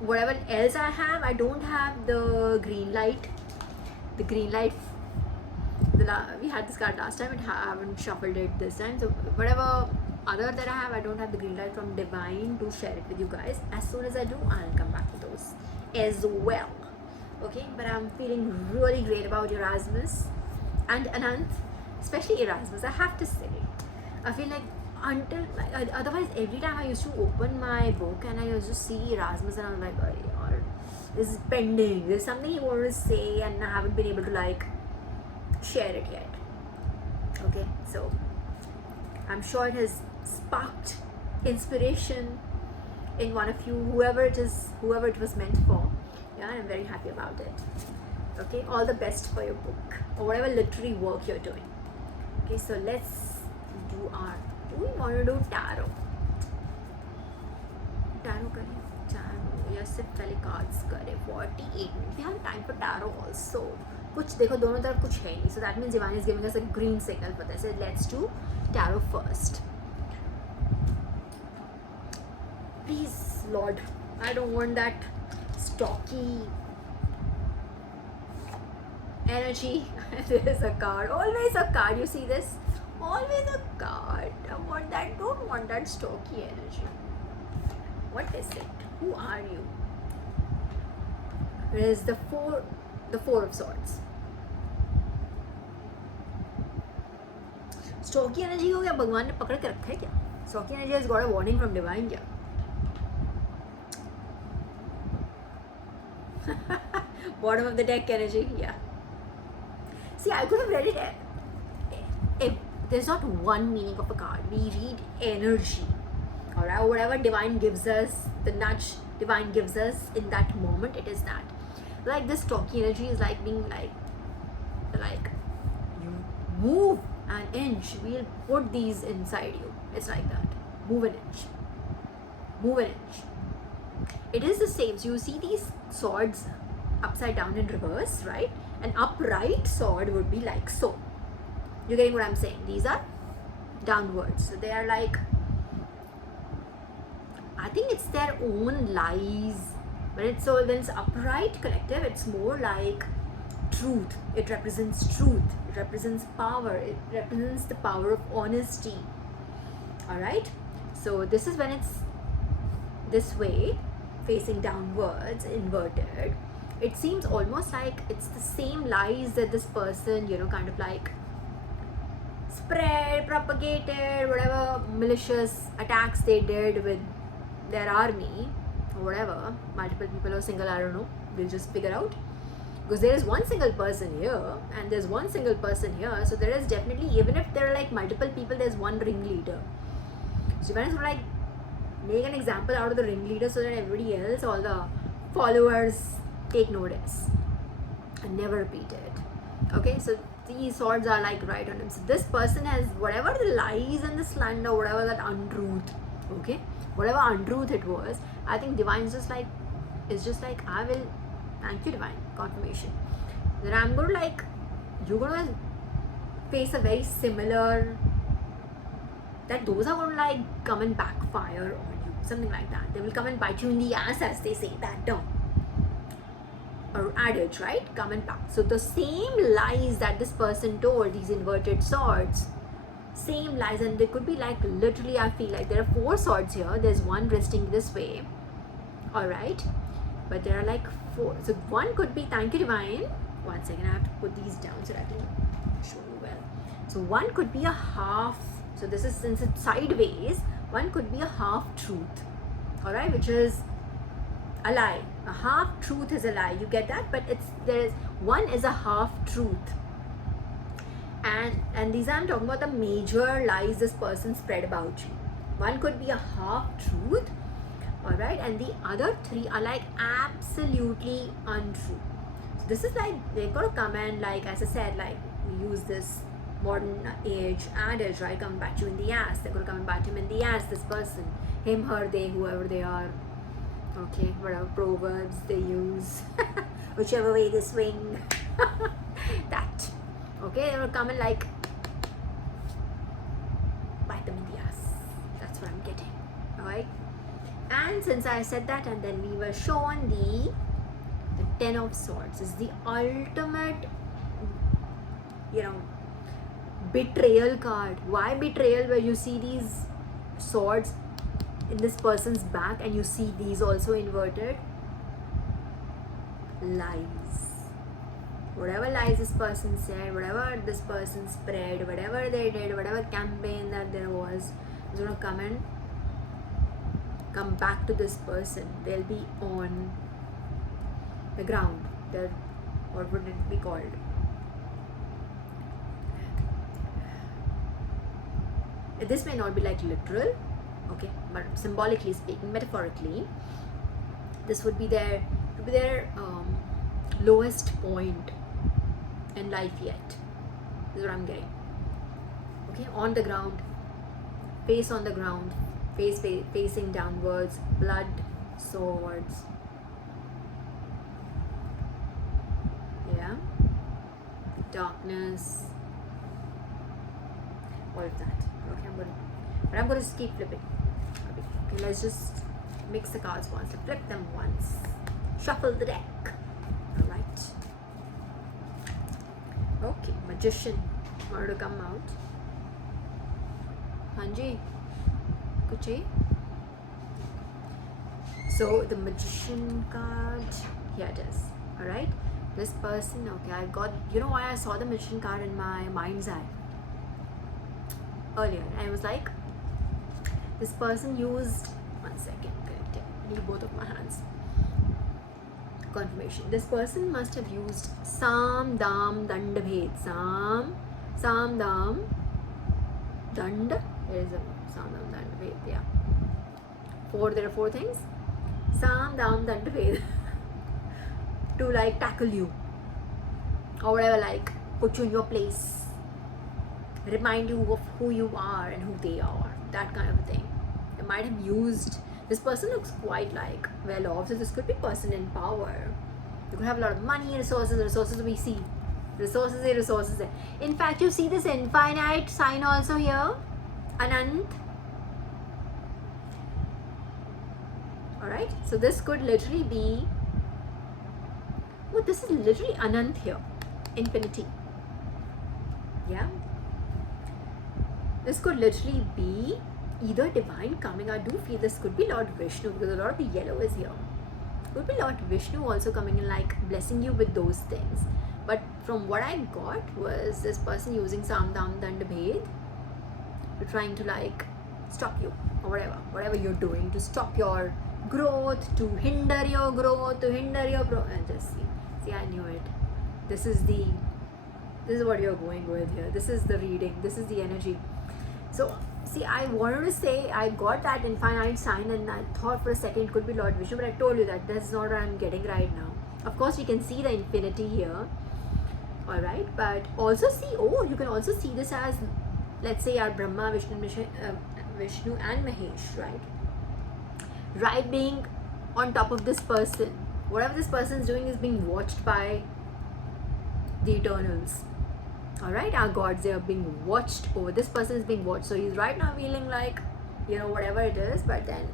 whatever else I have, I don't have the green light. The green light, we had this card last time, I haven't shuffled it this time. So whatever other that I have, I don't have the green light from Divine to share it with you guys. As soon as I do, I'll come back with those as well. Okay, but I'm feeling really great about Erasmus and Anant, especially Erasmus. I have to say, I feel like until otherwise every time I used to open my book and I used to see Erasmus and I'm like, oh, this is pending, there's something you want to say and I haven't been able to like share it yet. Okay, so I'm sure it has sparked inspiration in one of you, whoever it was meant for. Yeah, I'm very happy about it. Okay, all the best for your book or whatever literary work you're doing. Okay, so let's do we want to do tarot? Tarot kare, tarot या सिर्फ पहले cards करे. 48 minutes. We have time for tarot also. कुछ देखो दोनों तरफ कुछ है नहीं. So that means Divine is giving us a green signal for this. So let's do tarot first. Please, Lord, I don't want that stocky energy. There is a card, always a card. You see this? Always a card. Don't want that stocky energy. What is it? Who are you? It is the four of swords. Stocky energy हो गया, भगवान ने पकड़ के रखा है क्या? Stocky energy has got a warning from Divine क्या? Bottom of the deck energy, yeah. See, I could have read it. If there's not one meaning of a card, we read energy. Alright, whatever Divine gives us, the nudge Divine gives us in that moment, it is that. Like this stocky energy is like being like you move an inch, we'll put these inside you. It's like that. Move an inch. Move an inch. It is the same. So you see these swords upside down in reverse, right? An upright sword would be like so. You're getting what I'm saying? These are downwards. So they are like, I think it's their own lies. When it's upright collective, it's more like truth. It represents truth. It represents power. It represents the power of honesty. Alright? So this is when it's this way, facing downwards, inverted. It seems almost like it's the same lies that this person, kind of like spread, propagated, whatever malicious attacks they did with their army or whatever, multiple people or single, I don't know, we'll just figure out. Because there is one single person here and there's one single person here, so there is definitely, even if there are like multiple people, there's one ringleader. So you want to like make an example out of the ringleader so that everybody else, all the followers, take notice and never repeat it. Okay, so these swords are like right on him. So this person has whatever the lies and the slander, whatever that untruth, okay, whatever untruth it was, I think divine is just like, I will, thank you divine, confirmation, that I'm going to like, you're going to face a very similar, that those are going to like come and backfire on you, something like that. They will come and bite you in the ass, as they say that term or adage, right? Come and back. So the same lies that this person told, these inverted swords, same lies, and they could be like literally, I feel like there are 4 swords here. There's one resting this way, all right, but there are like 4. So one could be, thank you divine, one second, I have to put these down so that I can show you well. So one could be a half, so this is, since it's sideways, one could be a half truth, all right, which is a lie. A half truth is a lie, you get that? But one is a half truth, and these, I'm talking about the major lies this person spread about you. One could be a half truth, all right, and the other 3 are like absolutely untrue. So this is like, they're gonna come and like, as I said, like we use this modern age adage, right? Come bite you in the ass. They're gonna come and bite him in the ass, this person, him, her, they, whoever they are. Okay, whatever proverbs they use, whichever way they swing, that. Okay, they will come and like bite them in the ass. That's what I'm getting. Alright. And since I said that, and then we were shown the 10 of Swords is the ultimate, betrayal card. Why betrayal? Where you see these swords in this person's back and you see these also inverted. Lies. Whatever lies this person said, whatever this person spread, whatever they did, whatever campaign that there was going to come back to this person. They'll be on the ground. What would it be called? This may not be like literal, okay, but symbolically speaking, metaphorically, this would be their lowest point in life yet. This is what I'm getting. Okay, on the ground, face on the ground, facing downwards, blood, swords. Yeah, darkness, all of that. Okay, I'm going to just keep flipping. Okay, let's just mix the cards once. Flip them once. Shuffle the deck. Alright. Okay, Magician. Want to come out? Hanji. Kuchi. So, the Magician card. Here it is. Alright. This person, okay, I got, you know why I saw the Magician card in my mind's eye earlier? I was like, this person used, one second, I need both of my hands. Confirmation. This person must have used Sam, Dam, Dand, Bhed. Sam, Dam, Dand. There is a Sam, Dam, Dand, Bhed. Yeah. There are 4 things. Sam, Dam, Dand, Bhed. To like tackle you. Or whatever, like put you in your place. Remind you of who you are and who they are. That kind of a thing. They might have used, this person looks quite like well off, so this could be person in power. You could have a lot of money, resources we see. Resources. In fact, you see this infinite sign also here. Anant. Alright, so this could literally be, oh, this is literally Anant here, infinity. Yeah, this could literally be either divine coming. I do feel this could be Lord Vishnu, because a lot of the yellow is here. Could be Lord Vishnu also coming in, like blessing you with those things. But from what I got was this person using Sam Dam Dand Bhed to trying to like stop you or whatever you're doing, to stop your growth, to hinder your growth, and just see, I knew it. This is what you're going with here. This is the reading, this is the energy. So see, I wanted to say I got that infinite sign and I thought for a second it could be Lord Vishnu, but I told you that that's not what I'm getting right now. Of course you can see the infinity here, alright, but also see, you can also see this as, let's say, our Brahma, Vishnu and Mahesh, right? Right, being on top of this person. Whatever this person is doing is being watched by the Eternals. Alright, our gods, they are being watched over. This person is being watched. So he's right now feeling like, whatever it is, but then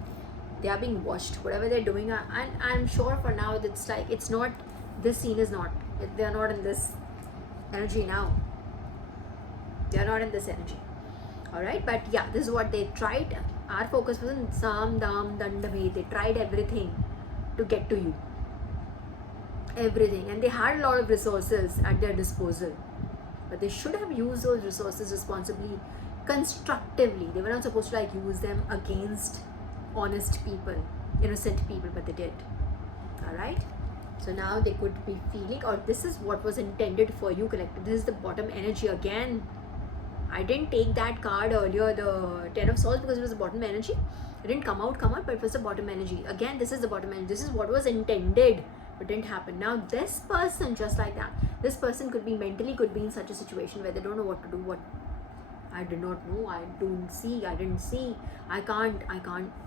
they are being watched. Whatever they're doing, and I'm sure for now it's like, it's not, this scene is not, they're not in this energy now. They are not in this energy. Alright, but yeah, this is what they tried. Our focus was in Sam Dam Dandabhe. They tried everything to get to you. Everything. And they had a lot of resources at their disposal. But they should have used those resources responsibly, constructively. They were not supposed to like use them against honest people, innocent people, but they did. Alright? So now they could be feeling, or this is what was intended for you, collective. This is the bottom energy again. I didn't take that card earlier, the 10 of Swords, because it was the bottom energy. It didn't come out, but it was the bottom energy. Again, this is the bottom energy. This is what was intended, but didn't happen. Now this person, just like that, this person could be in such a situation where they don't know what to do. I did not know, I didn't see, I can't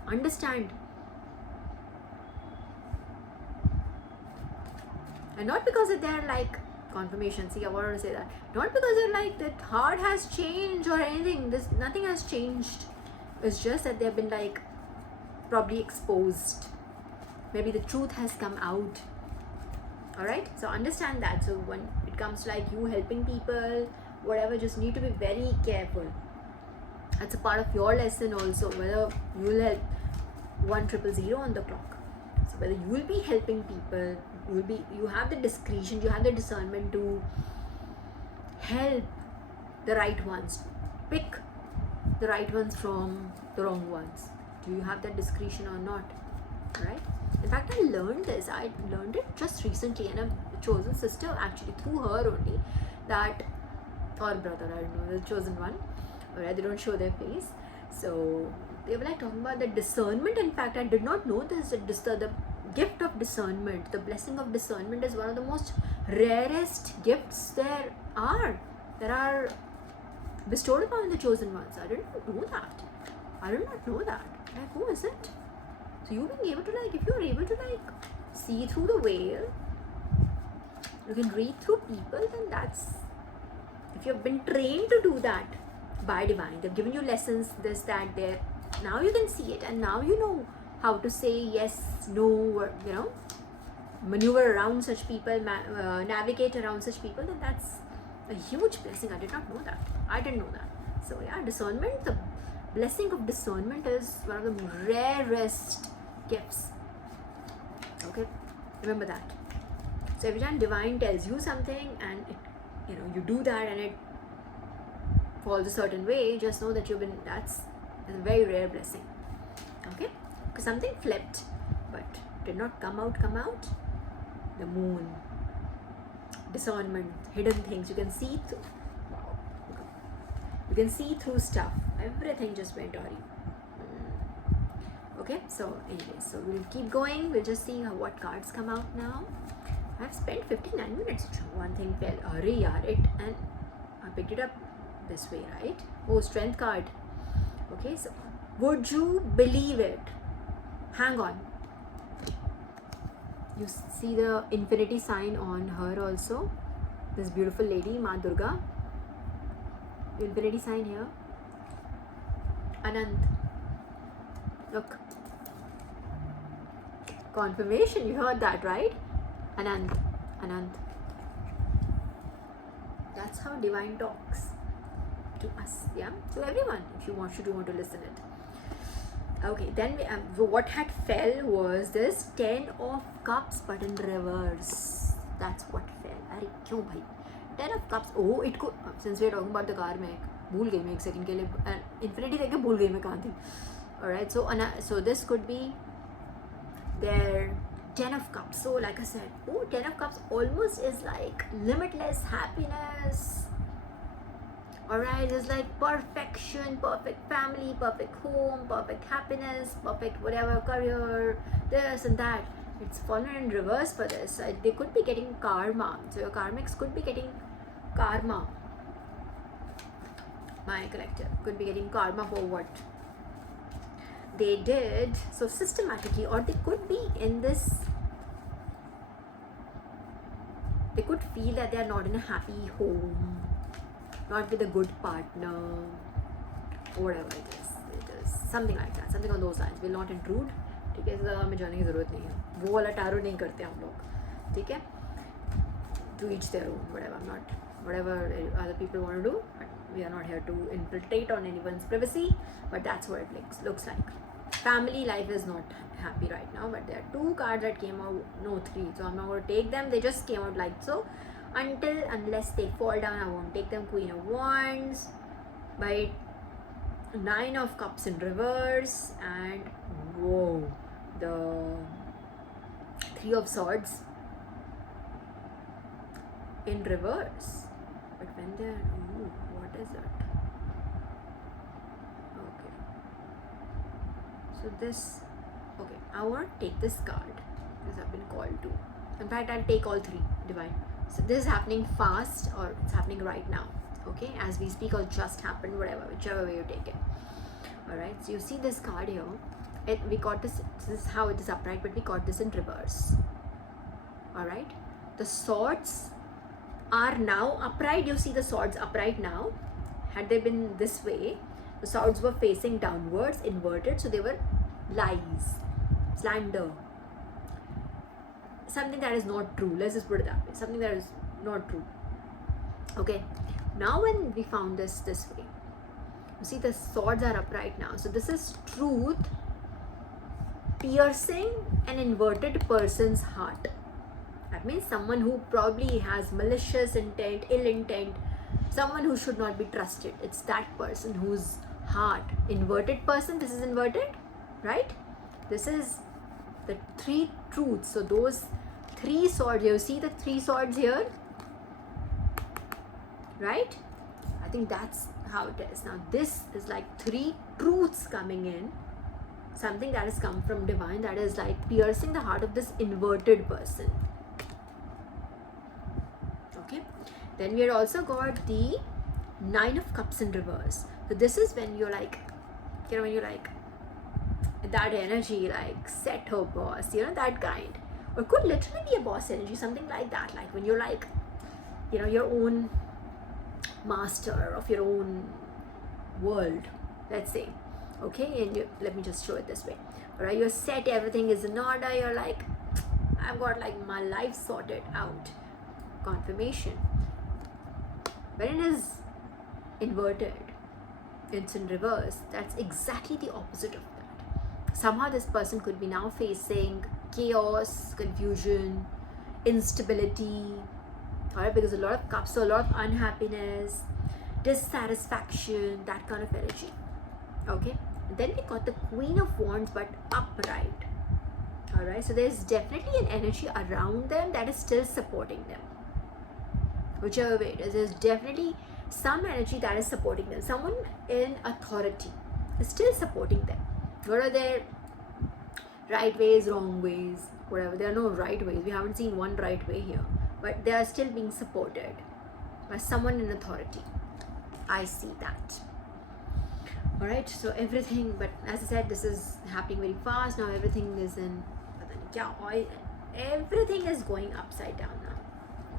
understand. And not because they're like, confirmation, see, I wanted to say that, not because they're like that heart has changed or anything. Nothing has changed. It's just that they've been like probably exposed. Maybe the truth has come out. Alright, so understand that. So when it comes to like you helping people, whatever, just need to be very careful. That's a part of your lesson also, whether you will help 1000 on the clock. So whether you will be helping people, you have the discretion, you have the discernment to help the right ones, pick the right ones from the wrong ones. Do you have that discretion or not? Right? In fact, I learned this. I learned it just recently, and a chosen sister, actually through her only, that, or brother, I don't know, the chosen one, alright, they don't show their face. So they were like talking about the discernment. In fact, I did not know this. The gift of discernment, the blessing of discernment, is one of the most rarest gifts there are bestowed upon the chosen ones. I did not know that. Like, who is it? So you being able to like, if you're able to like see through the veil, you can read through people, then that's, if you've been trained to do that by divine, they've given you lessons, this, that, there, now you can see it, and now you know how to say yes, no, maneuver around such people, navigate around such people, then that's a huge blessing. I did not know that. I didn't know that. So yeah, discernment, the blessing of discernment is one of the rarest gifts. Okay, remember that. So every time divine tells you something and it, you do that and it falls a certain way, just know that that's a very rare blessing. Okay, because something flipped but did not come out. The moon, discernment, hidden things, you can see through. Wow, you can see through stuff. Everything just went on you. Okay, so anyway, so we'll keep going. We'll just see what cards come out now. I've spent 59 minutes. One thing fell. And I picked it up this way, right? Oh, strength card. Okay, so would you believe it? Hang on. You see the infinity sign on her also. This beautiful lady, Ma Durga. Infinity sign here. Anant. Look. Confirmation, you heard that, right? Anant. Anant. That's how divine talks to us, yeah? To everyone, if you want to listen it. Okay, then what had fell was this 10 of cups but in reverse. That's what fell. Arey, kyun bhai? 10 of cups. Oh, it could, since we're talking about the karmic, भूल गई मैं एक second के लिए, infinity देख के भूल गई मैं कहाँ थी. Alright, so this could be their 10 of cups. So like I said, 10 of cups almost is like limitless happiness. Alright, it's like perfection, perfect family, perfect home, perfect happiness, perfect whatever, career, this and that. It's fallen in reverse for this. They could be getting karma. So your karmics could be getting karma. My collective could be getting karma for what they did. So systematically, or they could be in this, they could feel that they are not in a happy home, not with a good partner, or whatever it is something like that, something on those lines. Will not intrude, ठीक है, इसलिए हमें जाने की ज़रूरत नहीं है, वो वाला टारो नहीं करते हम लोग, ठीक है, to each their own, whatever other people want to do, but we are not here to infiltrate on anyone's privacy, but that's what it looks like. Family life is not happy right now, but there are 2 cards that came out, no 3, so I'm not going to take them, they just came out like so. Unless they fall down, I won't take them. Queen of Wands, by 9 of Cups in reverse, and whoa, the 3 of Swords in reverse. But when they're, what is that? Okay, so this, okay, I want to take this card because I've been called to. In fact, I'll take all 3, divine. So this is happening fast, or it's happening right now, okay, as we speak, or just happened, whatever, whichever way you take it. Alright, so you see this card here, we got this is how it is upright, but we got this in reverse. Alright, the swords are now upright. You see the swords upright now. Had they been this way, the swords were facing downwards, inverted, so they were lies, slander, something that is not true. Let's just put it that way, something that is not true. Okay, now when we found this way, you see the swords are upright now, so this is truth piercing an inverted person's heart. That means someone who probably has malicious intent, ill intent, someone who should not be trusted. It's that person whose heart, inverted person, this is inverted, right? This is the 3 truths. So those 3 swords, you see the 3 swords here, right? I think that's how it is. Now this is like 3 truths coming in, something that has come from divine, that is like piercing the heart of this inverted person. Okay, then we had also got the 9 of Cups in reverse. So this is when you're like, you know, when you're like that energy, like set her boss, you know, that kind, or could literally be a boss energy, something like that, like when you're like, you know, your own master of your own world, let's say, okay, and let me just show it this way. All right, you're set, everything is in order, you're like, I've got like my life sorted out. Confirmation. When it is inverted, it's in reverse, that's exactly the opposite of that. Somehow this person could be now facing chaos, confusion, instability, alright, because a lot of cups, so a lot of unhappiness, dissatisfaction, that kind of energy. Okay, and then we got the Queen of Wands but upright. Alright, so there's definitely an energy around them that is still supporting them. Whichever way it is, there's definitely some energy that is supporting them. Someone in authority is still supporting them. What are their right ways, wrong ways, whatever? There are no right ways. We haven't seen one right way here. But they are still being supported by someone in authority. I see that. Alright, so everything, but as I said, this is happening very fast. Now everything is in oil. Everything is going upside down now.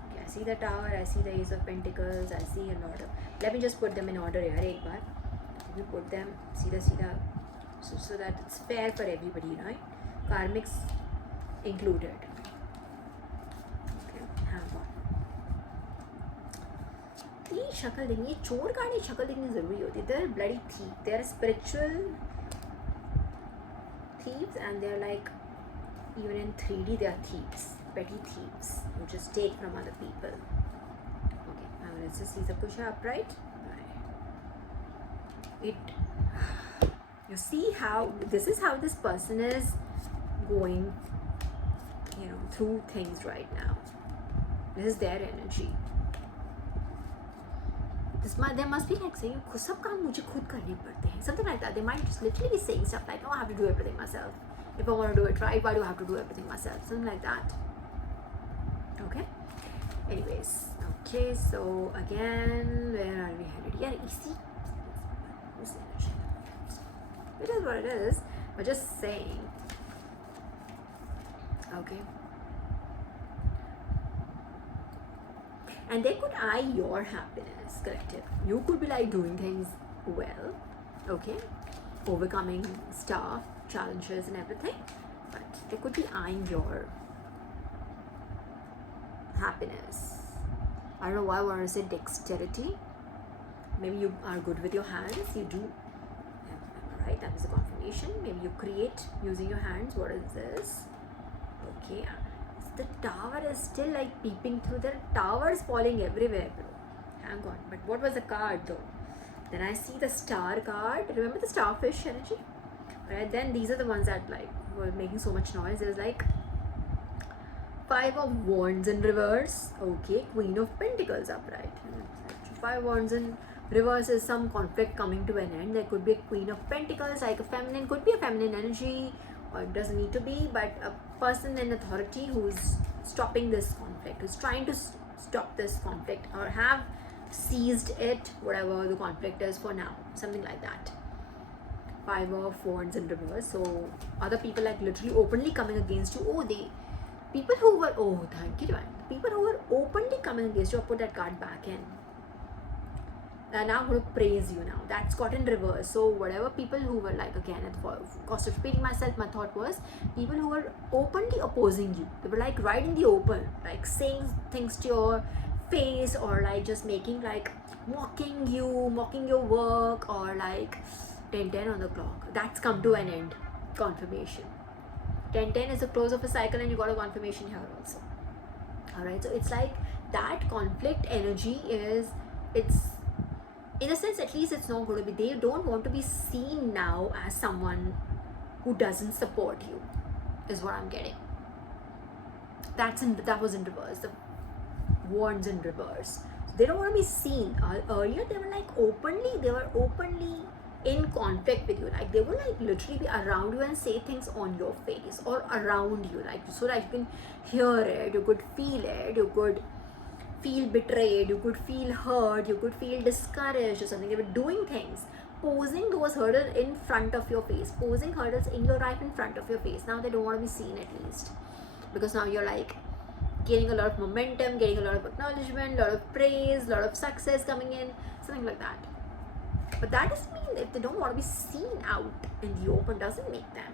Okay, I see the Tower, I see the Ace of Pentacles, I see a lot of, let me just put them in order here ek baar. We put them seedha so that it's fair for everybody, right? Karmics included. Okay, hang on. ये शक्ल देखनी, ये चोर card, ये शक्ल देखनी ज़रूरी होती है. They're bloody thief. They're spiritual thieves, and they're like, even in 3D they are thieves, petty thieves who just take from other people. Okay, now let's just see सब कुछ है upright. It, you see how this is how this person is going, you know, through things right now. This is their energy. There must be like saying, सब काम मुझे खुद करने पड़ते हैं, something like that. They might just literally be saying stuff like, oh, I have to do everything myself. If I want to do it right, why do I have to do everything myself? Something like that. Okay. Anyways, okay. So again, where are we headed? Yeah, easy. Who's the energy? It is what it is. But just saying. Okay. And they could eye your happiness, collective. You could be like doing things well, okay, overcoming stuff, challenges and everything, but they could be eyeing your happiness. I don't know why I want to say dexterity. Maybe you are good with your hands, you do, right? That was a confirmation. Maybe you create using your hands. What is this? Okay. The Tower is still like peeping through. The Tower is falling everywhere, bro. Hang on. But what was the card though? Then I see the Star card. Remember the starfish energy? Right. Then these are the ones that like were making so much noise. There's like 5 of Wands in reverse. Okay. Queen of Pentacles upright. 5 Wands in reverse is some conflict coming to an end. There could be a Queen of Pentacles, like a feminine, could be a feminine energy, or it doesn't need to be, but a person in authority who's stopping this conflict, who's trying to stop this conflict or have seized it, whatever the conflict is for now, something like that. 5 of Wands in reverse. So other people like literally openly coming against you. Oh, people who were, oh, thank you, Divine. People who were openly coming against you, I'll put that card back in. And now I'm going to praise you now. That's got in reverse. So whatever people who were like, again, at the cost of repeating myself, my thought was people who were openly opposing you. They were like right in the open, like saying things to your face, or like just making like mocking you, mocking your work, or like 10:10 on the clock. That's come to an end. Confirmation. 10:10 is the close of a cycle, and you got a confirmation here also. Alright, so it's like that conflict energy is, it's, in a sense, at least it's not going to be, they don't want to be seen now as someone who doesn't support you, is what I'm getting. That was in reverse, the Wands in reverse. So they don't want to be seen. Earlier they were openly in conflict with you, like they would like literally be around you and say things on your face or around you, like so that you can hear it, you could feel it, you could feel betrayed, you could feel hurt, you could feel discouraged or something. They were doing things, posing those hurdles in front of your face, posing hurdles in your life in front of your face. Now they don't want to be seen, at least, because now you're like gaining a lot of momentum, getting a lot of acknowledgement, a lot of praise, a lot of success coming in, something like that. But that doesn't mean that if they don't want to be seen out in the open, doesn't make them,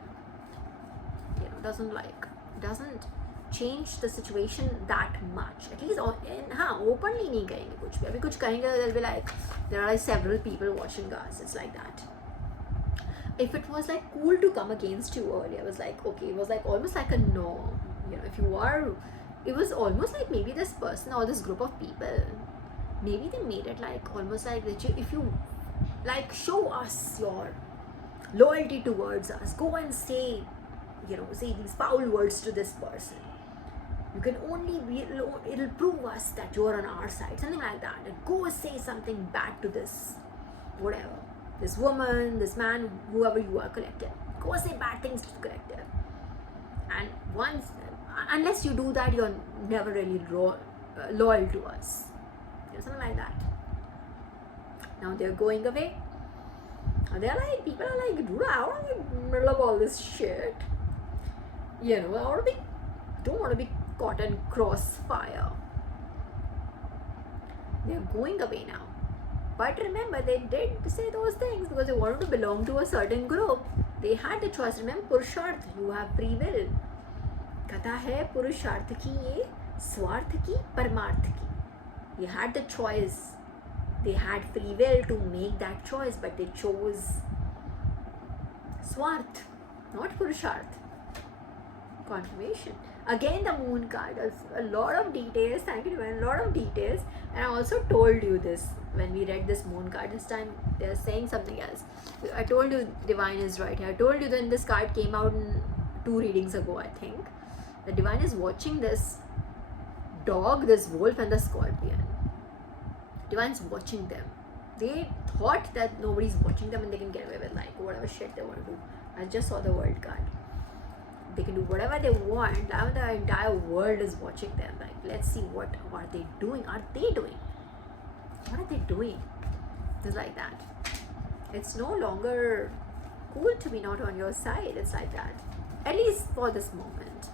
doesn't change the situation that much. At least openly नहीं कहेंगे कुछ भी. अभी कुछ कहेंगे, they'll be like, there are like several people watching us. It's like that. If it was like cool to come against you earlier, it was like, okay, it was like almost like a norm. If you are, it was almost like maybe this person or this group of people, maybe they made it like almost like that if you like show us your loyalty towards us, go and say these foul words to this person. You can it'll prove us that you're on our side, something like that. And go say something bad to this, whatever, this woman, this man, whoever you are, collective. Go say bad things to the collective. And unless you do that, you're never really loyal to us. Something like that. Now they're going away. They're like, people are like, dude, I don't want to be in the middle of all this shit. I want to be don't want to be caught in crossfire. They're going away now. But remember, they did say those things because they wanted to belong to a certain group. They had the choice. Remember, Purusharth, you have free will. कथा है पुरुषार्थ की, ये स्वार्थ की, परमार्थ की. They had the choice. They had free will to make that choice, but they chose Swarth, not Purusharth. Confirmation. Again, the moon card. A lot of details. Thank you, Divine. A lot of details. And I also told you this when we read this moon card. This time they're saying something else. I told you Divine is right here. I told you then this card came out in 2 readings ago, I think. The Divine is watching this dog, this wolf, and the scorpion. Divine's watching them. They thought that nobody's watching them and they can get away with like whatever shit they want to do. I just saw the world card. They can do whatever they want. Now the entire world is watching them. Like, let's see what are they doing? Are they doing? What are they doing? It's like that. It's no longer cool to be not on your side. It's like that. At least for this moment.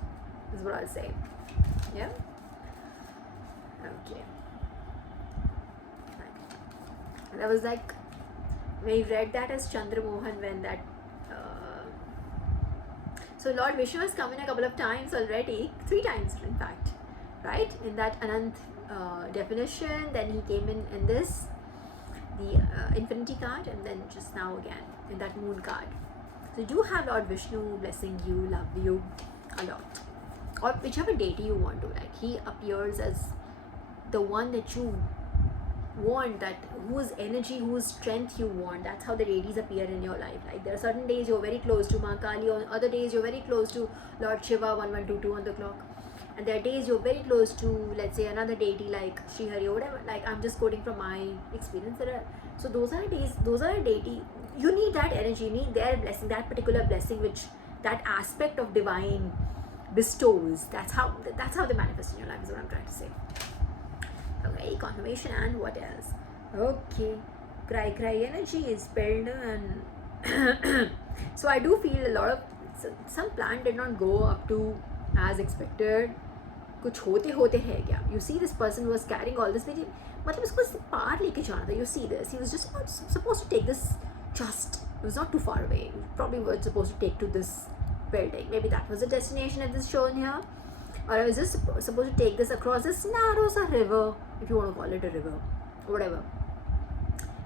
Is what I'll say. Yeah? Okay. And I was like, we read that as Chandra Mohan when that so Lord Vishnu has come in a couple of times already, 3 times in fact, right? In that Anant definition, then he came in this, the Infinity card, and then just now again in that Moon card. So you do have Lord Vishnu blessing you, love you a lot, or whichever deity you want to. Like he appears as the one that you want, that whose energy, whose strength you want. That's how the deities appear in your life. Like there are certain days you're very close to Ma Kali, on other days you're very close to Lord Shiva, 1122 on the clock, and there are days you're very close to, let's say, another deity like Sri Hari or whatever. Like I'm just quoting from my experience. So those are days, those are a deity. You need that energy, you need their blessing, that particular blessing, which that aspect of divine bestows. That's how they manifest in your life, is what I'm trying to say. Okay, confirmation. And what else? Okay, cry energy is spelled, and so I do feel a lot of some plan did not go up to as expected. कुछ होते है क्या? You see, this person was carrying all this. मतलब उसको पार लेके जाना था. You see this. He was just not supposed to take this. Just it was not too far away. Probably was supposed to take to this building.Maybe that was the destination that is shown here. Or I was just supposed to take this across this narrow river, if you want to call it a river, or whatever.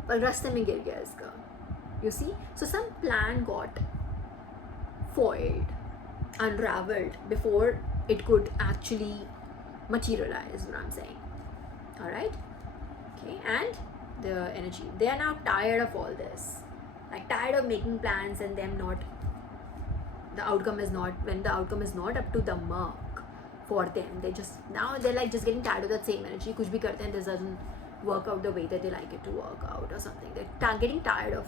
But रास्ते में गिर गया इसका. You see? So some plan got foiled, unraveled before it could actually materialize, what I'm saying. Alright? Okay, and the energy. They are now tired of all this. Like tired of making plans and them not, the outcome is not, when the outcome is not up to the mark for them. They're like just getting tired of that same energy. Kuch bhi karte hain, this doesn't work out the way that they like it to work out or something. They're getting tired of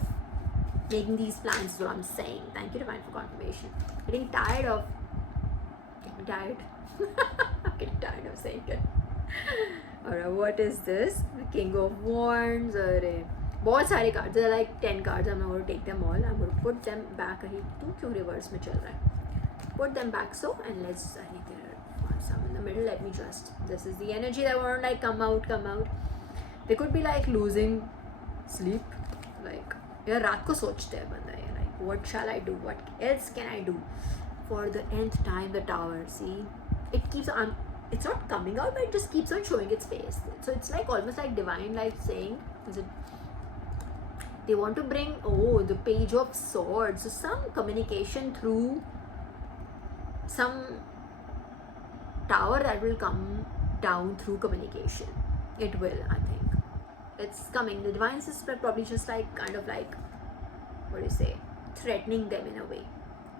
making these plans, is what I'm saying. Thank you, Divine, for confirmation. Getting tired of I'm getting tired of saying it. Alright, what is this? The King of Wands. बहुत सारे cards. There are like 10 cards. I'm not going to take them all. I'm going to put them back. तू क्यों reverse में चल रहा है? Put them back so, and let's, I think there are some in the middle. Let me just, this is the energy that want to like come out. They could be like losing sleep. Like यार रात को सोचते हैं बंदा ये, like what shall I do? What else can I do? For the nth time, the tower. See, it keeps on. It's not coming out, but it just keeps on showing its face. So it's like almost like divine life saying, is it? They want to bring the Page of Swords. So some communication through some tower that will come down through communication. It will, I think. It's coming. The divine is probably just like kind of like, what do you say, threatening them in a way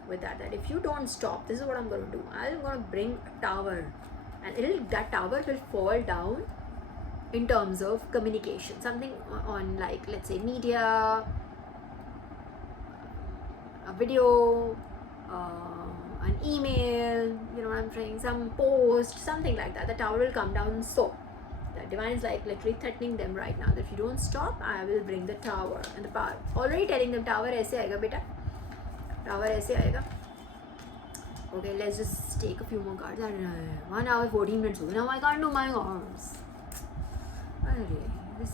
with that if you don't stop, this is what I'm going to do. I'm going to bring a tower, and that tower will fall down in terms of communication, something on like, let's say, media, a video, an email, you know what I'm saying, some post, something like that. The tower will come down. So the divine is like literally threatening them right now that if you don't stop, I will bring the tower and the power. Already telling them tower ऐसे आएगा बेटा, tower ऐसे आएगा. Okay, let's just take a few more cards. 1 hour 14 minutes. Now I can't do my arms. This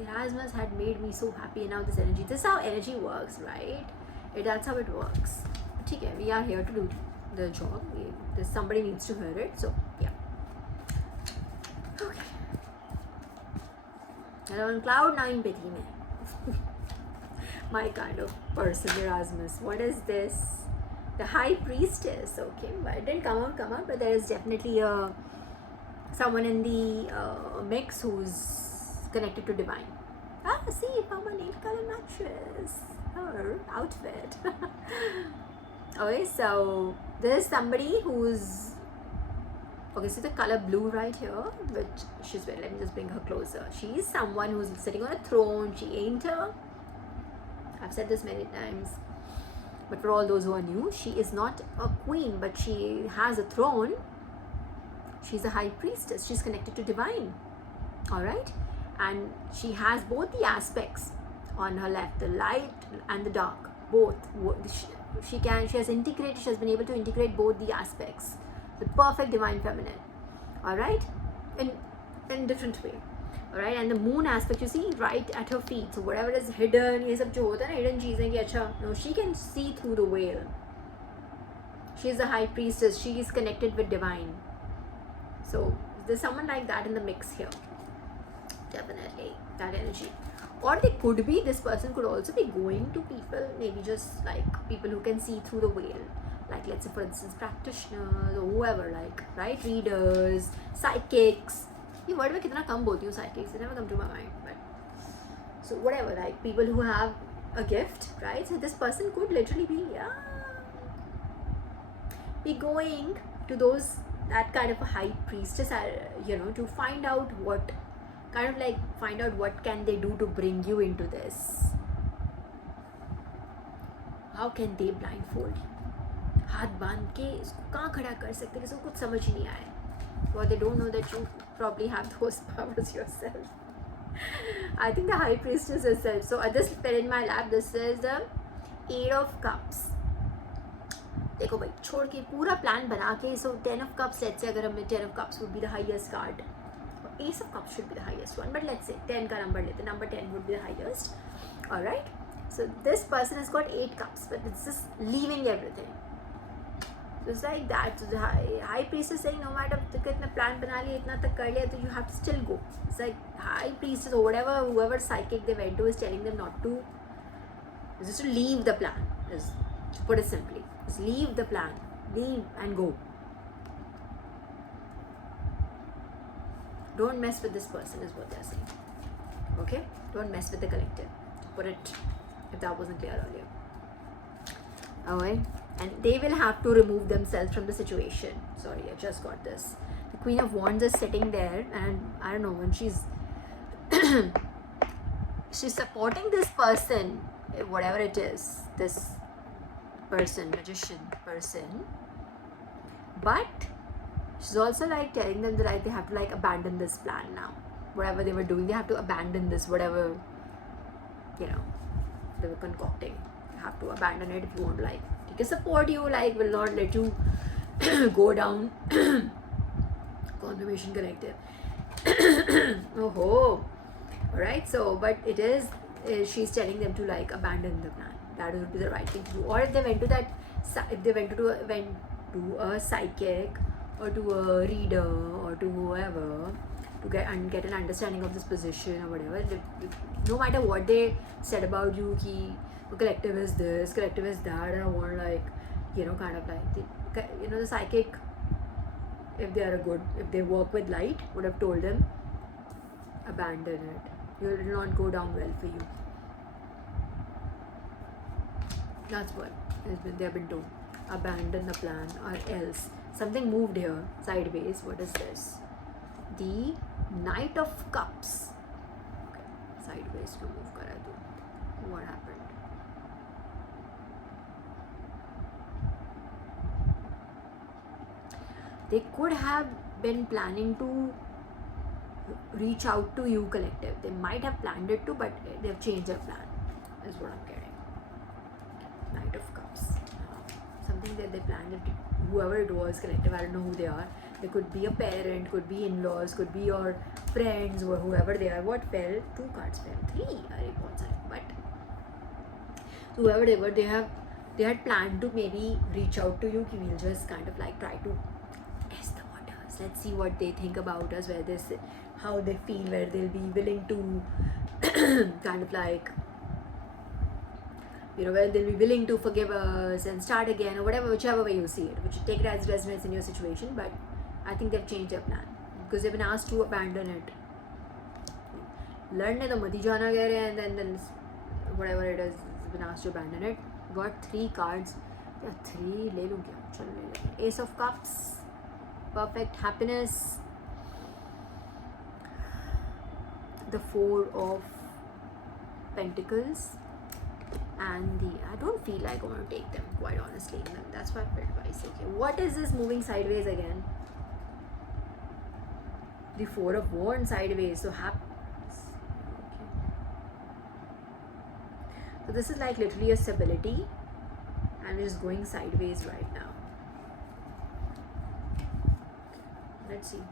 Erasmus had made me so happy, and now this energy. This is how energy works, right? That's how it works. Okay, we are here to do the job. Somebody needs to hear it. So yeah. Okay. And on cloud 9 pe thi main. My kind of person, Erasmus. What is this? The High Priestess. Okay, but it didn't come out, but there is definitely someone in the mix who's connected to divine. See, found my nail color matches her outfit. Okay, so there's somebody who's see the color blue right here, which she's wearing. Let me just bring her closer. She's someone who's sitting on a throne. She ain't her. I've said this many times, but for all those who are new, she is not a queen, but she has a throne. She's a high priestess. She's connected to divine. All right, and she has both the aspects on her left, the light and the dark, both. She has been able to integrate both the aspects, the perfect divine feminine. All right, in different way. All right, and the moon aspect, you see, right at her feet. So whatever is hidden, ये सब जो होता है ना hidden चीजें कि अच्छा, no, she can see through the veil. She is a high priestess. She is connected with divine. So there's someone like that in the mix here. Definitely that energy. Or they could be, this person could also be going to people, maybe just like people who can see through the veil. Like let's say for instance practitioners or whoever, like, right, readers, psychics. ये word में कितना कम बोलती हूँ psychics, they never come to my mind, but so whatever, like people who have a gift, right? So this person could literally be going to that kind of a high priestess, to find out what can they do to bring you into this. How can they blindfold you? हाथ बांध के इसको कहाँ खड़ा कर सकते, किसी को कुछ समझ नहीं आए. Or they don't know that you probably have those powers yourself. I think the high priestess herself. So at this pen in my lap, this is the 8 of Cups. देखो भाई, छोड़ के पूरा प्लान बना के, so 10 of Cups, let's say अगर हमें 10 of Cups would be the highest card, or Ace of Cups should be the highest one, but let's say 10 का number लेते, number 10 would be the highest. Alright, so this person has got 8 cups, but it's just leaving everything. So it's like that. So the high priest is saying, no matter कितना plan बना लिया, इतना तक कर लिया, तो you have to still go. It's like high priestess or whoever psychic they went to is telling them not to, just to leave the plan. Just to put it simply, just leave the plan, leave and go. Don't mess with this person is what they're saying. Okay, don't mess with the collective. To put it, if that wasn't clear earlier. Alright, and they will have to remove themselves from the situation. Sorry, I just got this. The Queen of Wands is sitting there, and I don't know, when she's she's supporting this person, whatever it is, this person, magician person, but she's also like telling them that like they have to like abandon this plan now. Whatever they were doing, they have to abandon this, whatever they were concocting. You have to abandon it if you want to like take a support you, like will not let you go down. Confirmation collective. Oh, alright, so but it is she's telling them to like abandon the plan. That would be the right thing to do. Or if they went to a psychic or to a reader or to whoever to get an understanding of this position or whatever, no matter what they said about you, collective is this, collective is that, and I want like kind of like the psychic, if they work with light, would have told them abandon it. It will not go down well for you. That's what they've been told. Abandon the plan, or else something moved here sideways. What is this? The Knight of Cups. Okay, sideways to move kara do. What happened? They could have been planning to reach out to you, collective. They might have planned it too, but they've changed their plan, is what I'm getting. Knight of Cups. something that they planned it, whoever it was, collective, I don't know who they are. They could be a parent, could be in-laws, could be your friends, or whoever they are. What fell? 2 cards fell. 3. But whoever they were, they had planned to maybe reach out to you. We'll just kind of like try to test the waters. Let's see what they think about us, how they feel, where they'll be willing to kind of like, where they'll be willing to forgive us and start again, or whatever, whichever way you see it, which you take it as resonates in your situation. But I think they've changed their plan because they've been asked to abandon it. Learn to mati jana keh rahe hain, and then whatever it is, been asked to abandon it. Got 3 cards. Yeah, 3 le lu kya? Chalo le le. Ace of Cups, perfect happiness. The 4 of Pentacles. And I don't feel like I want to take them, quite honestly. That's why I felt twice. Okay, what is this moving sideways again? The 4 of Wands sideways. So so this is like literally a stability, and it is going sideways right now. Let's see.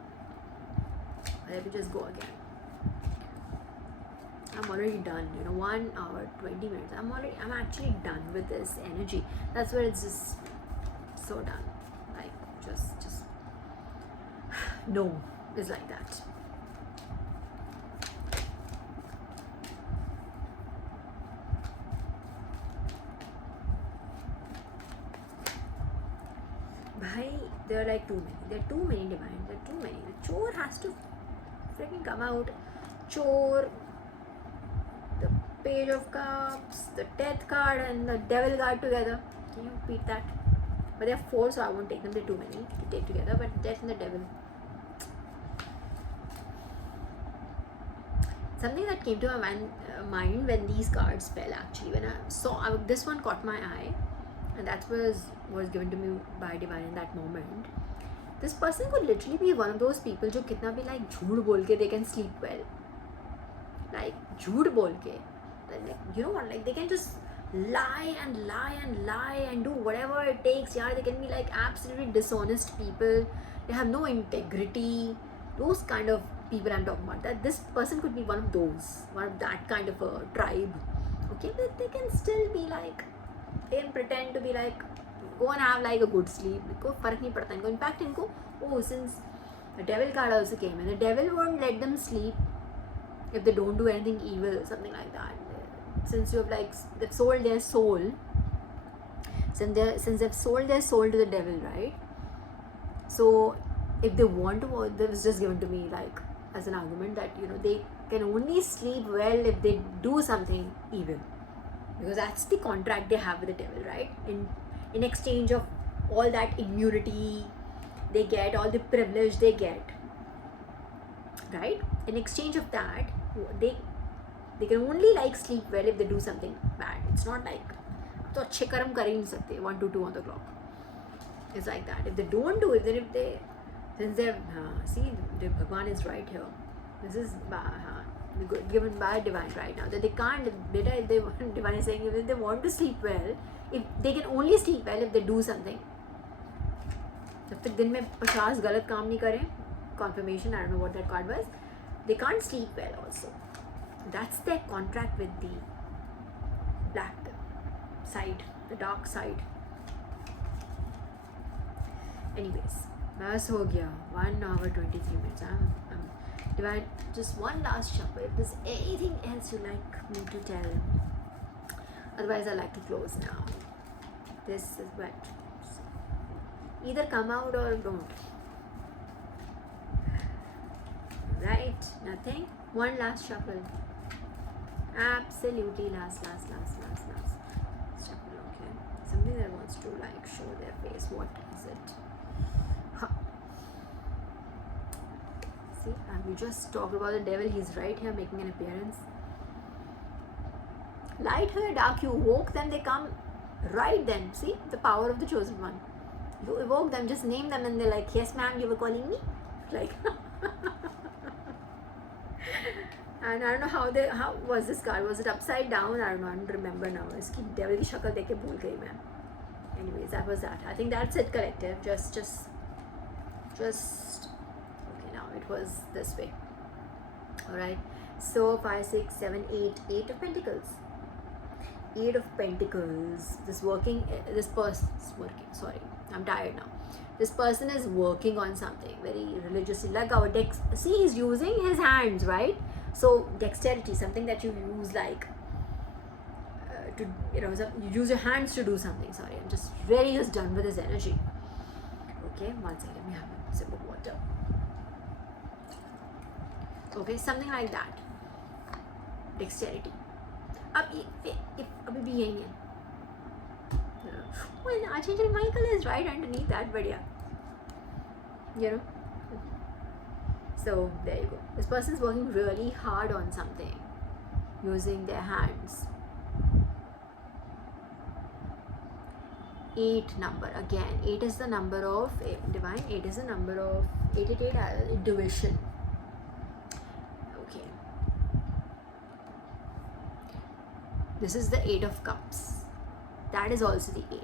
Let me just go again. I'm already done, 1 hour, 20 minutes. I'm actually done with this energy. That's where it's just so done. Like, just, no, it's like that. Bhai, there are like too many. There are too many divine. There are too many. The chore has to freaking come out. Chore. The Page of Cups, the Death card, and the Devil card together. Can you repeat that? But there are 4, so I won't take them. There are too many to take together. But Death and the Devil. Something that came to my mind when these cards fell, actually, when I saw this one caught my eye, and that was given to me by Divine in that moment. This person could literally be one of those people जो कितना भी like झूठ बोल के they can sleep well. Like झूठ बोल के, like, like they can just lie and do whatever it takes. Yeah, they can be like absolutely dishonest people. They have no integrity. Those kind of people I'm talking about. That this person could be one of that kind of a tribe. Okay, but they can still be like, they can pretend to be like, go and have like a good sleep. इनको फर्क नहीं पड़ता इनको. In fact, इनको, since the Devil card also came in, the Devil won't let them sleep if they don't do anything evil, something like that. Since they've sold their soul, since they've sold their soul to the Devil, right? So if they want to, this was just given to me like as an argument that they can only sleep well if they do something evil, because that's the contract they have with the Devil, right? In exchange of all that immunity they get, all the privilege they get, right? In exchange of that, they can only like sleep well if they do something bad. It's not like तो अच्छे कर्म कर ही नहीं सकते 1 to 2 on the clock. It's like that. If they don't do it, then since they're see, the Bhagwan is right here. This is given by Divine right now that they can't. If they Divine is saying if they want to sleep well, if they can only sleep well if they do something. जब तक दिन में 50 गलत काम नहीं करें, confirmation, I don't know what that card was, they can't sleep well also. That's their contract with the black side, the dark side. Anyways, बस हो गया 1 hour 23 minutes. I'm Divine, just one last shuffle. If there's anything else you like me to tell, otherwise I like to close now. This is what, either come out or don't. Right? Nothing? One last shuffle. Absolutely last shuffle. Okay, something that wants to like show their face. What is it? See, we just talked about the Devil. He's right here making an appearance. Light her, dark, you evoke them, they come right then. See, the power of the chosen one. You evoke them, just name them, and they're like, yes ma'am, you were calling me? Like and I don't know how was this card? Was it upside down? I don't know, I don't remember now. Iski Devil ki shakal dekh ke bhul gayi main. Anyways, that was that. I think that's it, collective. Just okay, now it was this way. Alright, so 5, 6, 7, 8, 8 of Pentacles. 8 of Pentacles. This person's working, sorry, I'm tired now. This person is working on something very religiously, like our see, he's using his hands, right? So dexterity, something that you use, like to, you know, you use your hands to do something. Sorry, I'm just really just done with this energy. Okay, one second, let me have a sip of water. Okay, something like that. Dexterity. If अभी भी यही है. Well, Archangel Michael is right underneath that, but yeah, you know. So there you go. This person is working really hard on something, using their hands. 8 number again. 8 is the number of divine. 8 is the number of 888 intuition. Okay. This is the 8 of Cups. That is also the 8.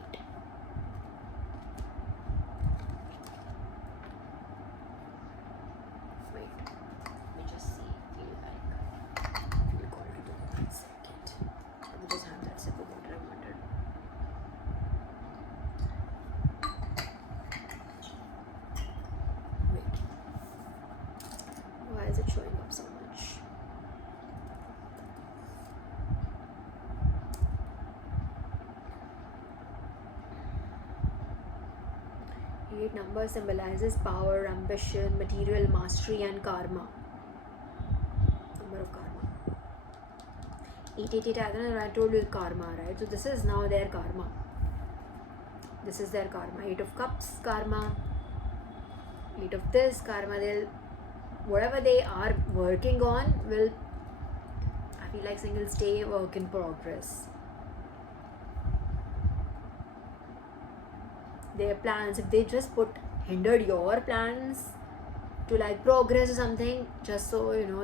Wait, let me just see. Feel called to do 1 second. Let me just have that sip of water. I wondered. Wait. Why is it showing up so much? Eight number symbolizes power, ambition, material mastery, and karma. Number of karma. 888, I told you karma, right? So this is now their karma. This is their karma. 8 of Cups, karma. 8 of this, karma. They'll, whatever they are working on will, I feel like saying, will stay work in progress. Their plans, if they just hindered your plans to like progress or something, just so you know,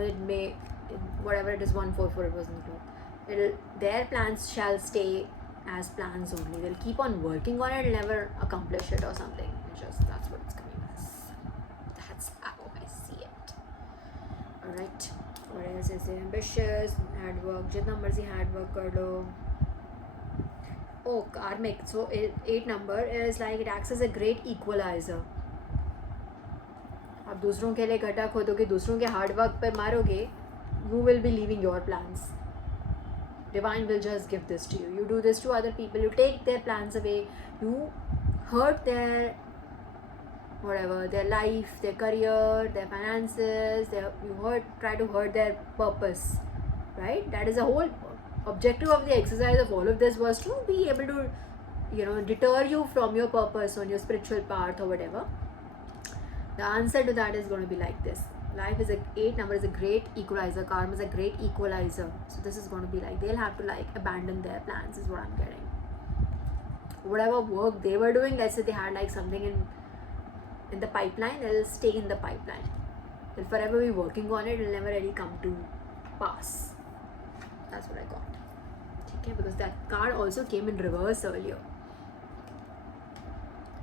whatever it is, 144 it was in the group, their plans shall stay as plans only. They'll keep on working on it, never accomplish it or something. That's what it's coming as. That's how I see it. Alright, what else is there? Ambitious, hard work, jitna marzi hard work kar lo. Oh, karmic. So 8 number is like, it acts as a great equalizer. आप दूसरों के लिए घटा खोदोगे, दूसरों के hard work पर मारोगे, you will be leaving your plans. Divine will just give this to you. You do this to other people, you take their plans away, you hurt their whatever, their life, their career, their finances, try to hurt their purpose, right? That is the whole objective of the exercise of all of this, was to be able to, you know, deter you from your purpose on your spiritual path or whatever. The answer to that is going to be like this. Life is 8 number is a great equalizer. Karma is a great equalizer. So this is going to be like, they'll have to like abandon their plans, is what I'm getting. Whatever work they were doing, let's say they had like something in the pipeline, they'll stay in the pipeline. They'll forever be working on it. It'll never really come to pass. That's what I got. Okay, because that card also came in reverse earlier.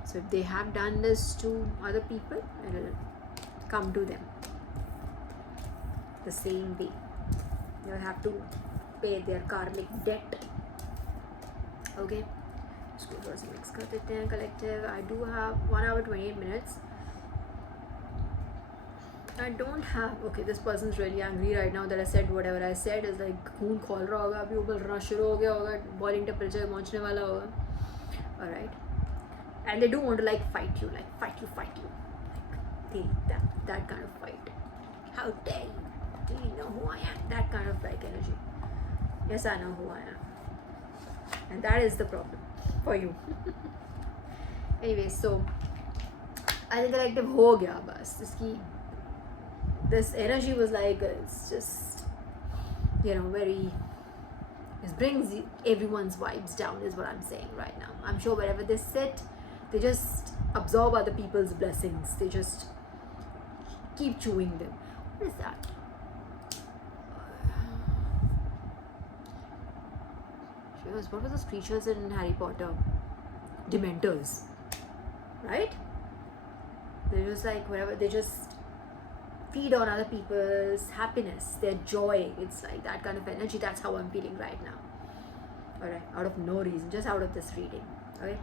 So if they have done this to other people, it will come to them the same way. They'll have to pay their karmic debt. Okay. इसको थोड़ा सा mix कर देते हैं collective. I do have 1 hour 28 minutes. I don't have, okay, this person's really angry right now that I said whatever I said. Is like खून खोल रहा होगा, अभी उबलना शुरू हो गया होगा, boiling temperature पहुंचने वाला होगा. Alright, and they do want to like fight you, like fight you, like that kind of fight. How dare you? Do you know who I am? That kind of like energy. Yes, I know who I am, and that is the problem for you. Anyway, so I think collective हो गया बस. This energy was like, it's just, you know, very, it brings everyone's vibes down, is what I'm saying right now. I'm sure wherever they sit, they just absorb other people's blessings. They just keep chewing them. What is that? What was those creatures in Harry Potter? dementors, right? They're just like whatever, they just feed on other people's happiness, their joy. It's like that kind of energy. That's how I'm feeling right now. All right, out of no reason, just out of this reading. Okay,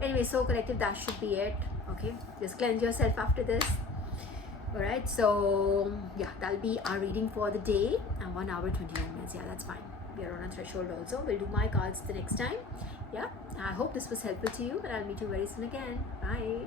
anyway, so collective, that should be it. Okay, just cleanse yourself after this. All right, so yeah, that'll be our reading for the day, and 1 hour 29 minutes. Yeah, that's fine. We are on a threshold also. We'll do my cards the next time. Yeah, I hope this was helpful to you, and I'll meet you very soon again. Bye.